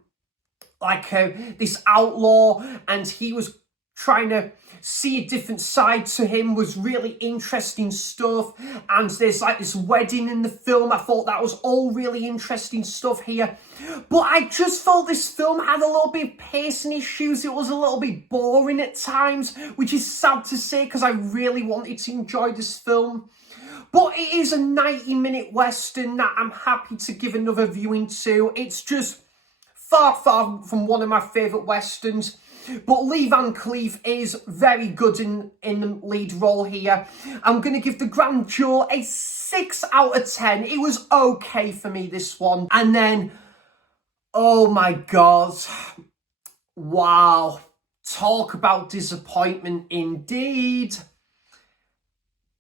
outlaw, and he was trying to see a different side to him, was really interesting stuff. And there's like this wedding in the film. I thought that was all really interesting stuff here. But I just felt this film had a little bit of pacing issues. It was a little bit boring at times, which is sad to say because I really wanted to enjoy this film. But it is a 90-minute western that I'm happy to give another viewing to. It's just far, far from one of my favourite westerns. But Lee Van Cleef is very good in the lead role here. I'm going to give the Grand Duel a 6 out of 10. It was okay for me, this one. And then, oh my God. Wow. Talk about disappointment indeed.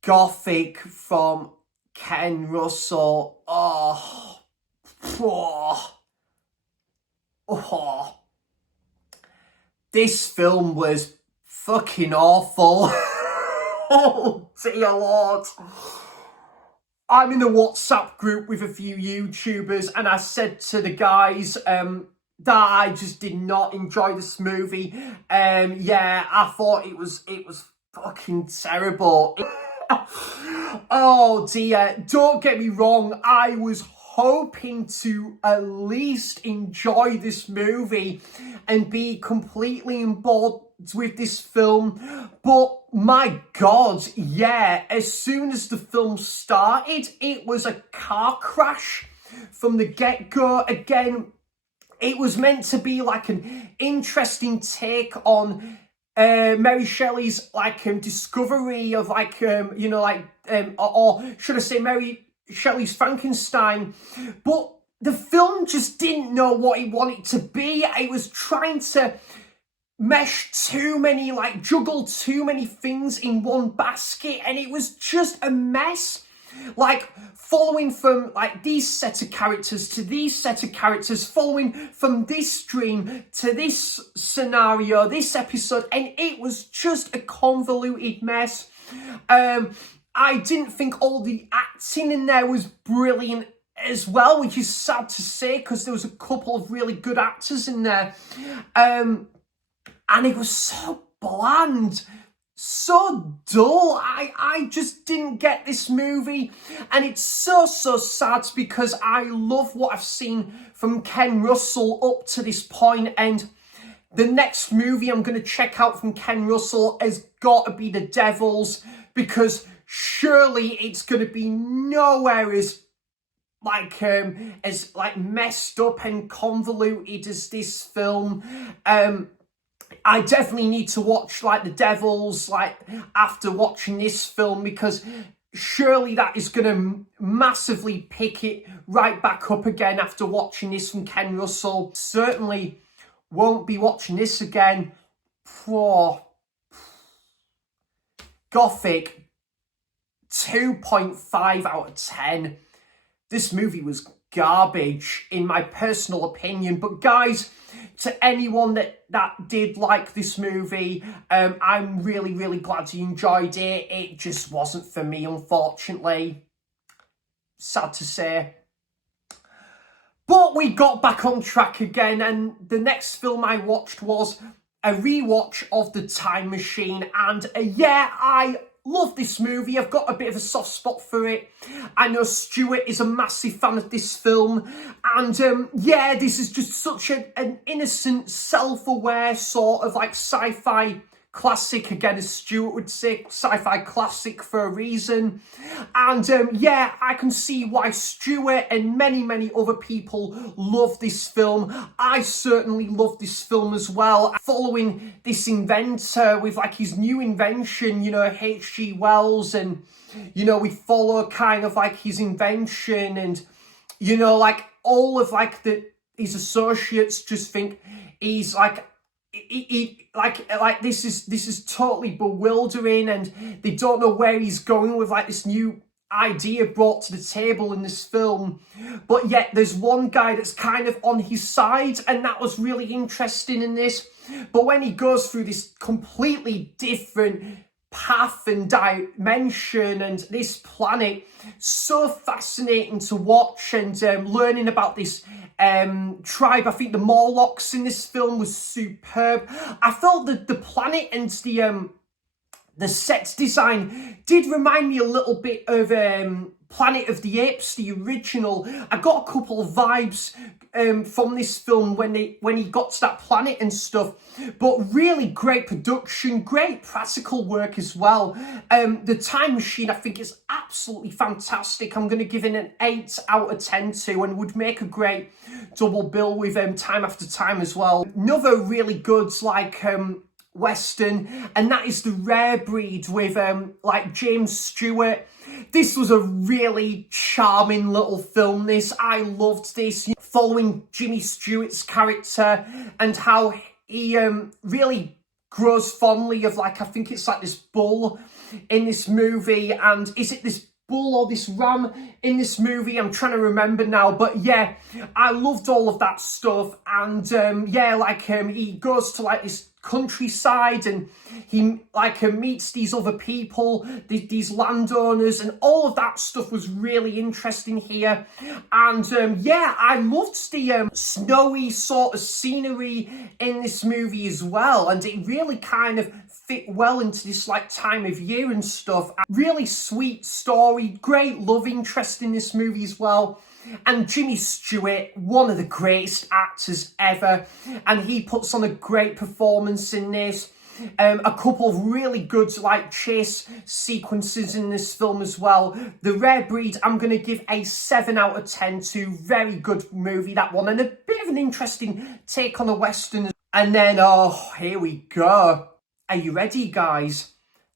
Gothic from Ken Russell. Oh, Oh, this film was fucking awful. Oh dear Lord. I'm in a WhatsApp group with a few YouTubers, and I said to the guys that I just did not enjoy this movie. Yeah, I thought it was fucking terrible. Oh dear, don't get me wrong, I was hoping to at least enjoy this movie and be completely on board with this film, but my god, yeah, as soon as the film started, it was a car crash from the get-go. Again, it was meant to be like an interesting take on Mary Shelley's discovery of or should I say Mary Shelley's Frankenstein, but the film just didn't know what it wanted to be. It was trying to mesh too many, juggle too many things in one basket, and it was just a mess. Following from these set of characters to these set of characters, following from this stream to this scenario, this episode, and it was just a convoluted mess. I didn't think all the acting in there was brilliant as well, which is sad to say because there was a couple of really good actors in there. And it was so bland, so dull. I just didn't get this movie. And it's so sad because I love what I've seen from Ken Russell up to this point. And the next movie I'm going to check out from Ken Russell has got to be The Devils, because surely it's going to be nowhere as messed up and convoluted as this film. I definitely need to watch The Devils after watching this film, because surely that is going to massively pick it right back up again after watching this from Ken Russell. Certainly won't be watching this again. Gothic, 2.5 out of 10. This movie was garbage, in my personal opinion. But guys, to anyone that did like this movie, I'm really glad you enjoyed it. It just wasn't for me, unfortunately. Sad to say. But we got back on track again, and the next film I watched was a rewatch of The Time Machine. And yeah, I love this movie. I've got a bit of a soft spot for it. I know Stuart is a massive fan of this film. And yeah, this is just such an innocent, self-aware sort of sci-fi classic. Again, as Stuart would say, sci-fi classic for a reason. And yeah, I can see why Stuart and many other people love this film. I certainly love this film as well. Following this inventor with his new invention, H.G. Wells, and we follow kind of his invention, and all of his associates just think he's this is totally bewildering, and they don't know where he's going with this new idea brought to the table in this film. But yet there's one guy that's kind of on his side, and that was really interesting in this. But when he goes through this completely different path and dimension and this planet, so fascinating to watch, and learning about this tribe. I think the Morlocks in this film was superb. I felt that the planet and the set design did remind me a little bit of Planet of the Apes, the original. I got a couple of vibes from this film when he got to that planet and stuff. But really great production, great practical work as well. The Time Machine, I think, is absolutely fantastic. I'm going to give it an 8 out of 10 to, and would make a great double bill with Time After Time as well. Another really good Western, and that is The Rare Breed with James Stewart. This was a really charming little film, this. I loved this, following Jimmy Stewart's character and how he really grows fondly of I think it's this bull in this movie. And is it this bull or this ram in this movie. I'm trying to remember now, but yeah, I loved all of that stuff. And yeah, like he goes to like this countryside and he like meets these other people, these landowners, and all of that stuff was really interesting here. And yeah, I loved the snowy sort of scenery in this movie as well, and it really kind of fit well into this like time of year and stuff. Really sweet story, great love interest in this movie as well. And Jimmy Stewart, one of the greatest actors ever, and he puts on a great performance in this. A couple of really good like chase sequences in this film as well. The Rare Breed, I'm going to give a 7 out of 10 to. Very good movie, that one, and a bit of an interesting take on a Western. And then, oh, here we go. Are you ready, guys?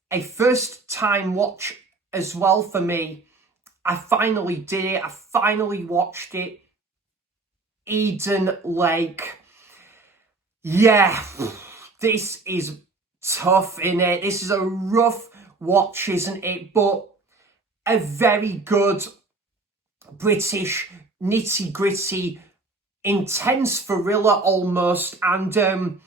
A first time watch as well for me. I finally did it. I finally watched it. Eden Lake. Yeah, this is tough, innit? This is a rough watch, isn't it? But a very good British nitty-gritty, intense thriller almost. And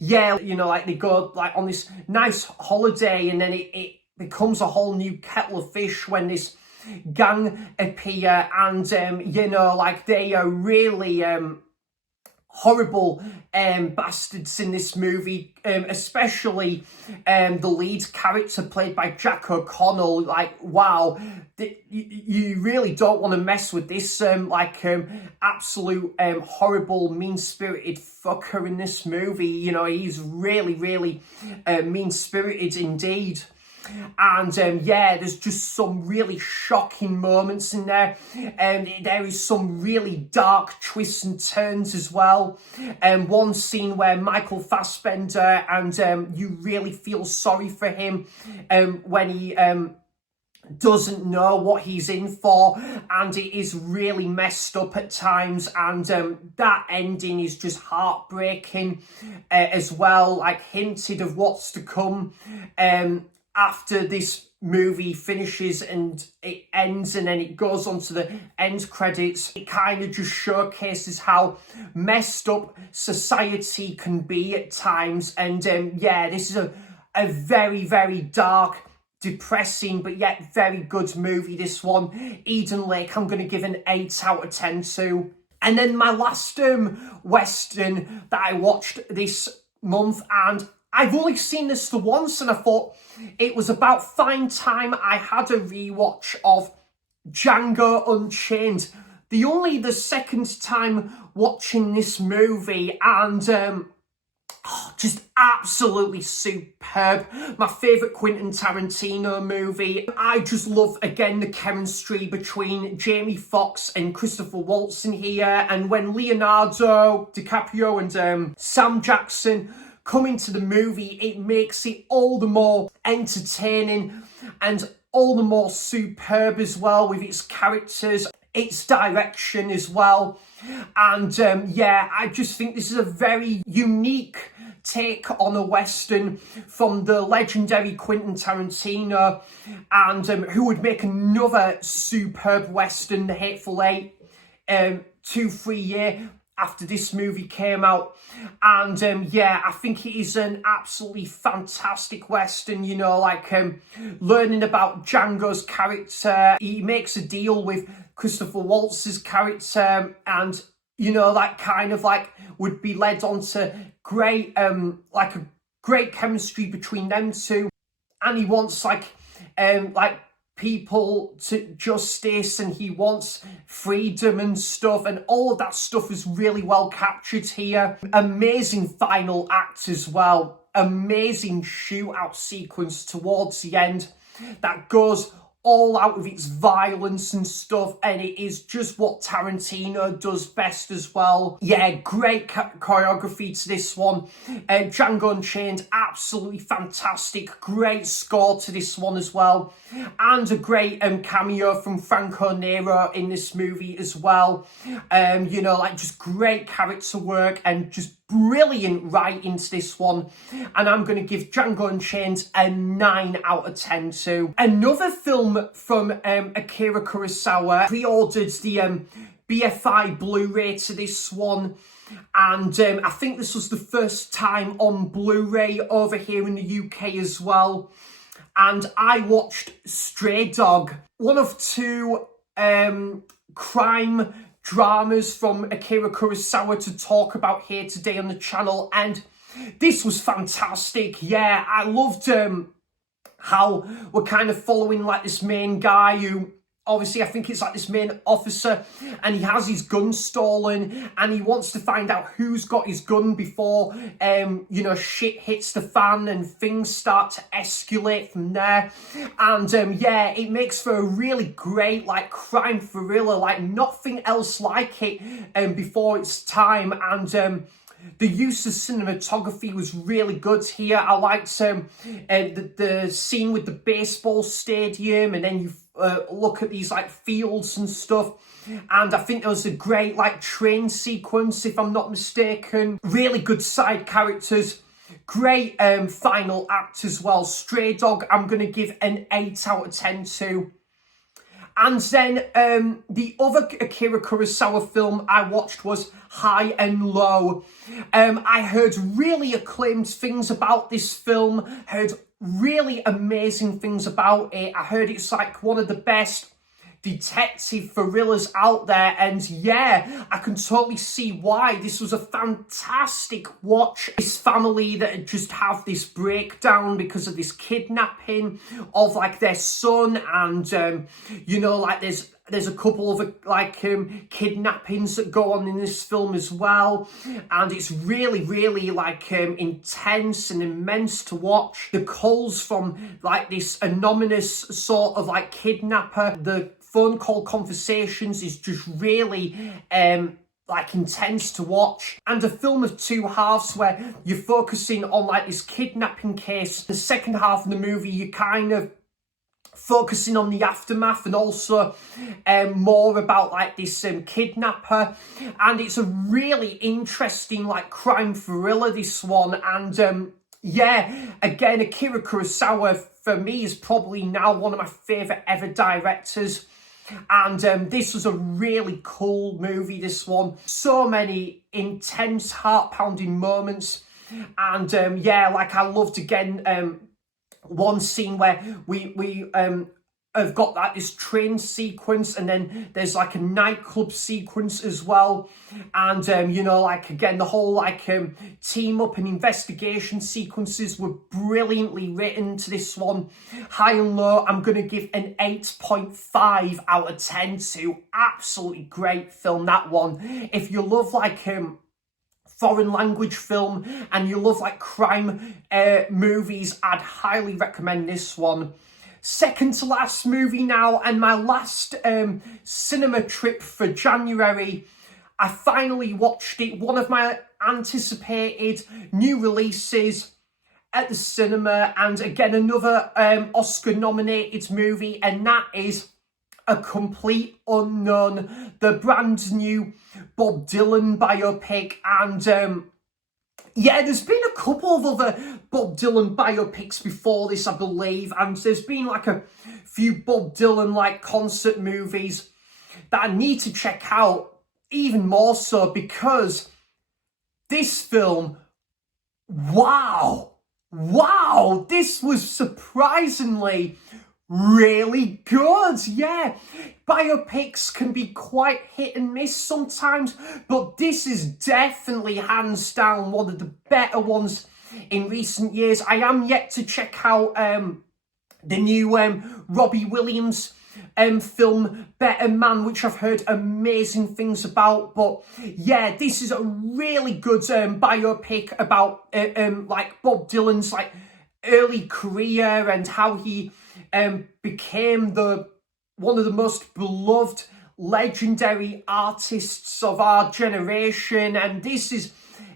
yeah, you know, like they go like on this nice holiday, and then it becomes a whole new kettle of fish when this gang appear, and you know, like they are really horrible bastards in this movie, especially the lead character played by Jack O'Connell. Like, wow, you really don't want to mess with this absolute horrible, mean-spirited fucker in this movie. You know, he's really, really mean-spirited indeed. And yeah, there's just some really shocking moments in there, and there is some really dark twists and turns as well. One scene where Michael Fassbender, and you really feel sorry for him when he doesn't know what he's in for, and it is really messed up at times. And that ending is just heartbreaking as well, like hinted of what's to come after this movie finishes and it ends, and then it goes on to the end credits. It kind of just showcases how messed up society can be at times. And yeah, this is a very, very dark, depressing, but yet very good movie, this one. Eden Lake, I'm going to give an 8 out of 10 to. And then my last Western that I watched this month, and I've only seen this the once, and I thought it was about fine time I had a rewatch of Django Unchained. The second time watching this movie, and just absolutely superb. My favourite Quentin Tarantino movie. I just love, again, the chemistry between Jamie Foxx and Christopher Waltz in here, and when Leonardo DiCaprio and Sam Jackson come into the movie, it makes it all the more entertaining and all the more superb as well, with its characters, its direction as well. And yeah, I just think this is a very unique take on a Western from the legendary Quentin Tarantino, and who would make another superb Western, The Hateful Eight, 2-3 years after this movie came out. And yeah, I think it is an absolutely fantastic Western, you know, like learning about Django's character. He makes a deal with Christopher Waltz's character, and you know, that kind of like would be led on to great like a great chemistry between them two. And he wants like people to justice, and he wants freedom and stuff, and all of that stuff is really well captured here. Amazing final act as well. Amazing shootout sequence towards the end that goes all out with its violence and stuff, and it is just what Tarantino does best as well. Yeah, great choreography to this one. Django Unchained, absolutely fantastic. Great score to this one as well, and a great cameo from Franco Nero in this movie as well. You know, like just great character work and just brilliant writing to this one, and I'm going to give Django Unchained a 9 out of 10 too. Another film from Akira Kurosawa. Pre-ordered the BFI Blu-ray to this one, and I think this was the first time on Blu-ray over here in the UK as well. And I watched Stray Dog, one of two crime dramas from Akira Kurosawa to talk about here today on the channel, and this was fantastic. Yeah, I loved how we're kind of following like this main guy who, obviously, I think it's like this main officer, and he has his gun stolen, and he wants to find out who's got his gun before, you know, shit hits the fan and things start to escalate from there. And yeah, it makes for a really great like crime thriller, like nothing else like it before its time. And the use of cinematography was really good here. I liked the scene with the baseball stadium, and then you look at these like fields and stuff. And I think there was a great like train sequence, if I'm not mistaken. Really good side characters. Great final act as well. Stray Dog, I'm going to give an 8 out of 10 to. And then the other Akira Kurosawa film I watched was High and Low. I heard really acclaimed things about this film, heard really amazing things about it. I heard it's like one of the best detective thrillers out there, and yeah, I can totally see why. This was a fantastic watch. This family that just have this breakdown because of this kidnapping of like their son, and you know, like there's a couple of like kidnappings that go on in this film as well, and it's really like intense and immense to watch. The calls from like this anonymous sort of like kidnapper, the phone call conversations is just really like intense to watch. And a film of two halves where you're focusing on like this kidnapping case. The second half of the movie, you kind of focusing on the aftermath and also more about like this kidnapper. And it's a really interesting like crime thriller, this one. And yeah, again, Akira Kurosawa for me is probably now one of my favourite ever directors. And this was a really cool movie, this one. So many intense, heart-pounding moments. And yeah, like I loved again one scene where we have got like this train sequence, and then there's like a nightclub sequence as well. And you know, like again, the whole like team up and investigation sequences were brilliantly written to this one. High and Low, I'm gonna give an 8.5 out of 10 to. Absolutely great film, that one. If you love like foreign language film and you love like crime movies, I'd highly recommend this one. Second to last movie now, and my last cinema trip for January. I finally watched it, one of my anticipated new releases at the cinema, and again another Oscar nominated movie, and that is A Complete Unknown, the brand new Bob Dylan biopic. And yeah, there's been a couple of other Bob Dylan biopics before this, I believe, and there's been like a few Bob Dylan like concert movies that I need to check out even more so, because this film, wow, this was surprisingly really good. Yeah, biopics can be quite hit and miss sometimes, but this is definitely hands down one of the better ones in recent years. I am yet to check out the new Robbie Williams film Better Man, which I've heard amazing things about. But yeah, this is a really good biopic about like Bob Dylan's like early career and how he became one of the most beloved legendary artists of our generation. And this is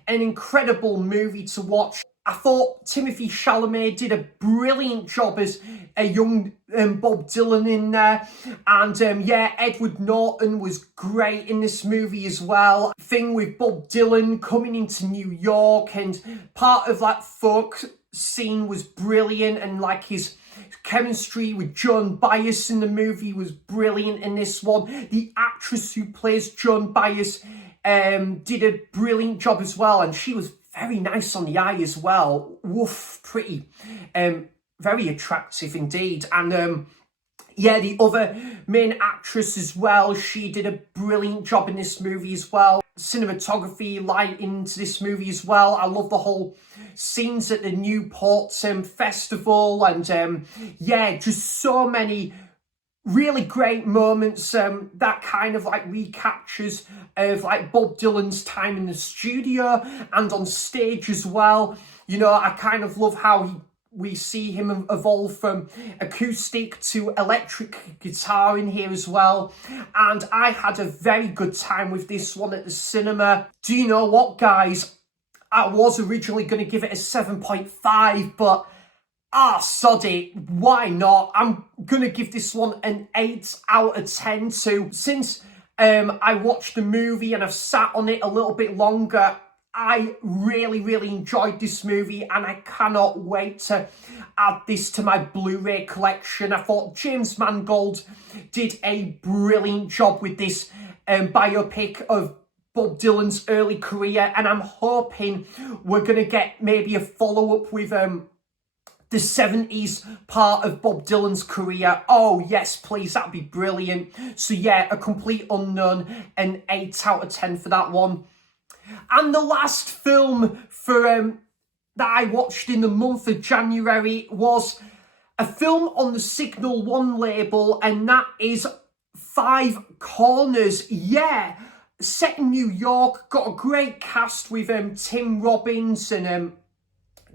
an incredible movie to watch. I thought Timothée Chalamet did a brilliant job as a young Bob Dylan in there. And yeah, Edward Norton was great in this movie as well. Thing with Bob Dylan coming into New York, and part of that folk scene was brilliant, and like his chemistry with Joan Baez in the movie was brilliant in this one. The actress who plays Joan Baez did a brilliant job as well, and she was very nice on the eye as well. Woof, pretty, very attractive indeed. And yeah, the other main actress as well, she did a brilliant job in this movie as well. Cinematography, lighting to this movie as well. I love the whole scenes at the Newport Festival, and yeah, just so many really great moments that kind of like recaptures of like Bob Dylan's time in the studio and on stage as well. You know, I kind of love how we see him evolve from acoustic to electric guitar in here as well. And I had a very good time with this one at the cinema. Do you know what, guys? I was originally going to give it a 7.5, but sod it, why not? I'm gonna give this one an 8 out of 10 too. Since I watched the movie and I've sat on it a little bit longer, I really enjoyed this movie, and I cannot wait to add this to my Blu-ray collection. I thought James Mangold did a brilliant job with this biopic of Bob Dylan's early career, and I'm hoping we're gonna get maybe a follow-up with the 70s part of Bob Dylan's career. Oh yes, please, that'd be brilliant. So yeah, A Complete Unknown, an 8 out of 10 for that one. And the last film for that I watched in the month of January was a film on the Signal One label, and that is Five Corners. Yeah, set in New York, got a great cast with Tim Robbins and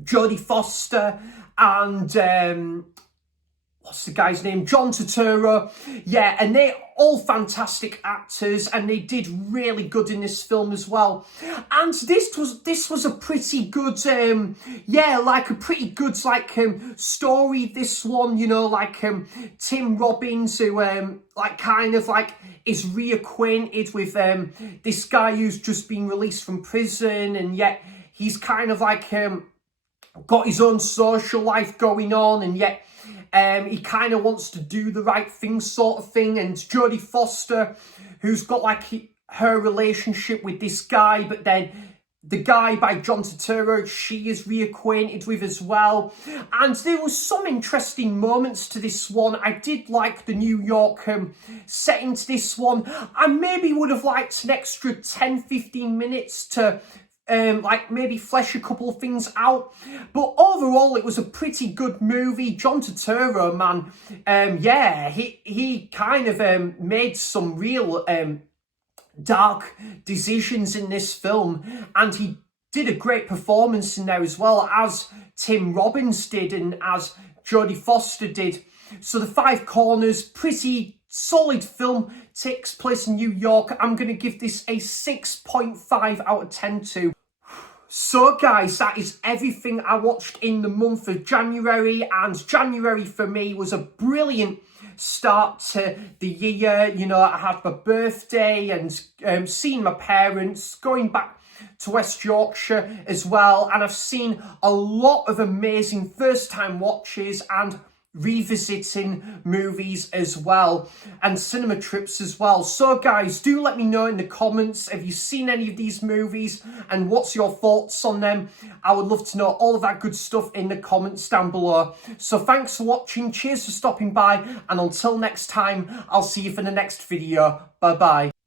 Jodie Foster and what's the guy's name? John Turturro. Yeah, and they're all fantastic actors, and they did really good in this film as well. And this was a pretty good, yeah, like a pretty good story. This one, you know, like Tim Robbins, who like kind of like is reacquainted with this guy who's just been released from prison, and yet he's kind of like got his own social life going on, and yet he kind of wants to do the right thing sort of thing. And Jodie Foster, who's got like her relationship with this guy, but then the guy by John Turturro, she is reacquainted with as well. And there was some interesting moments to this one. I did like the New York setting to this one. I maybe would have liked an extra 10-15 minutes to like maybe flesh a couple of things out, but overall it was a pretty good movie. John Turturro, man, yeah, he kind of made some real dark decisions in this film, and he did a great performance in there as well, as Tim Robbins did and as Jodie Foster did. So the Five Corners, pretty solid film, takes place in New York. I'm going to give this a 6.5 out of 10 too. So guys, that is everything I watched in the month of January, and January for me was a brilliant start to the year. You know, I had my birthday and seeing my parents, going back to West Yorkshire as well, and I've seen a lot of amazing first time watches and revisiting movies as well, and cinema trips as well. So guys, do let me know in the comments, have you seen any of these movies and what's your thoughts on them? I would love to know all of that good stuff in the comments down below. So thanks for watching, cheers for stopping by, and until next time, I'll see you for the next video. Bye bye.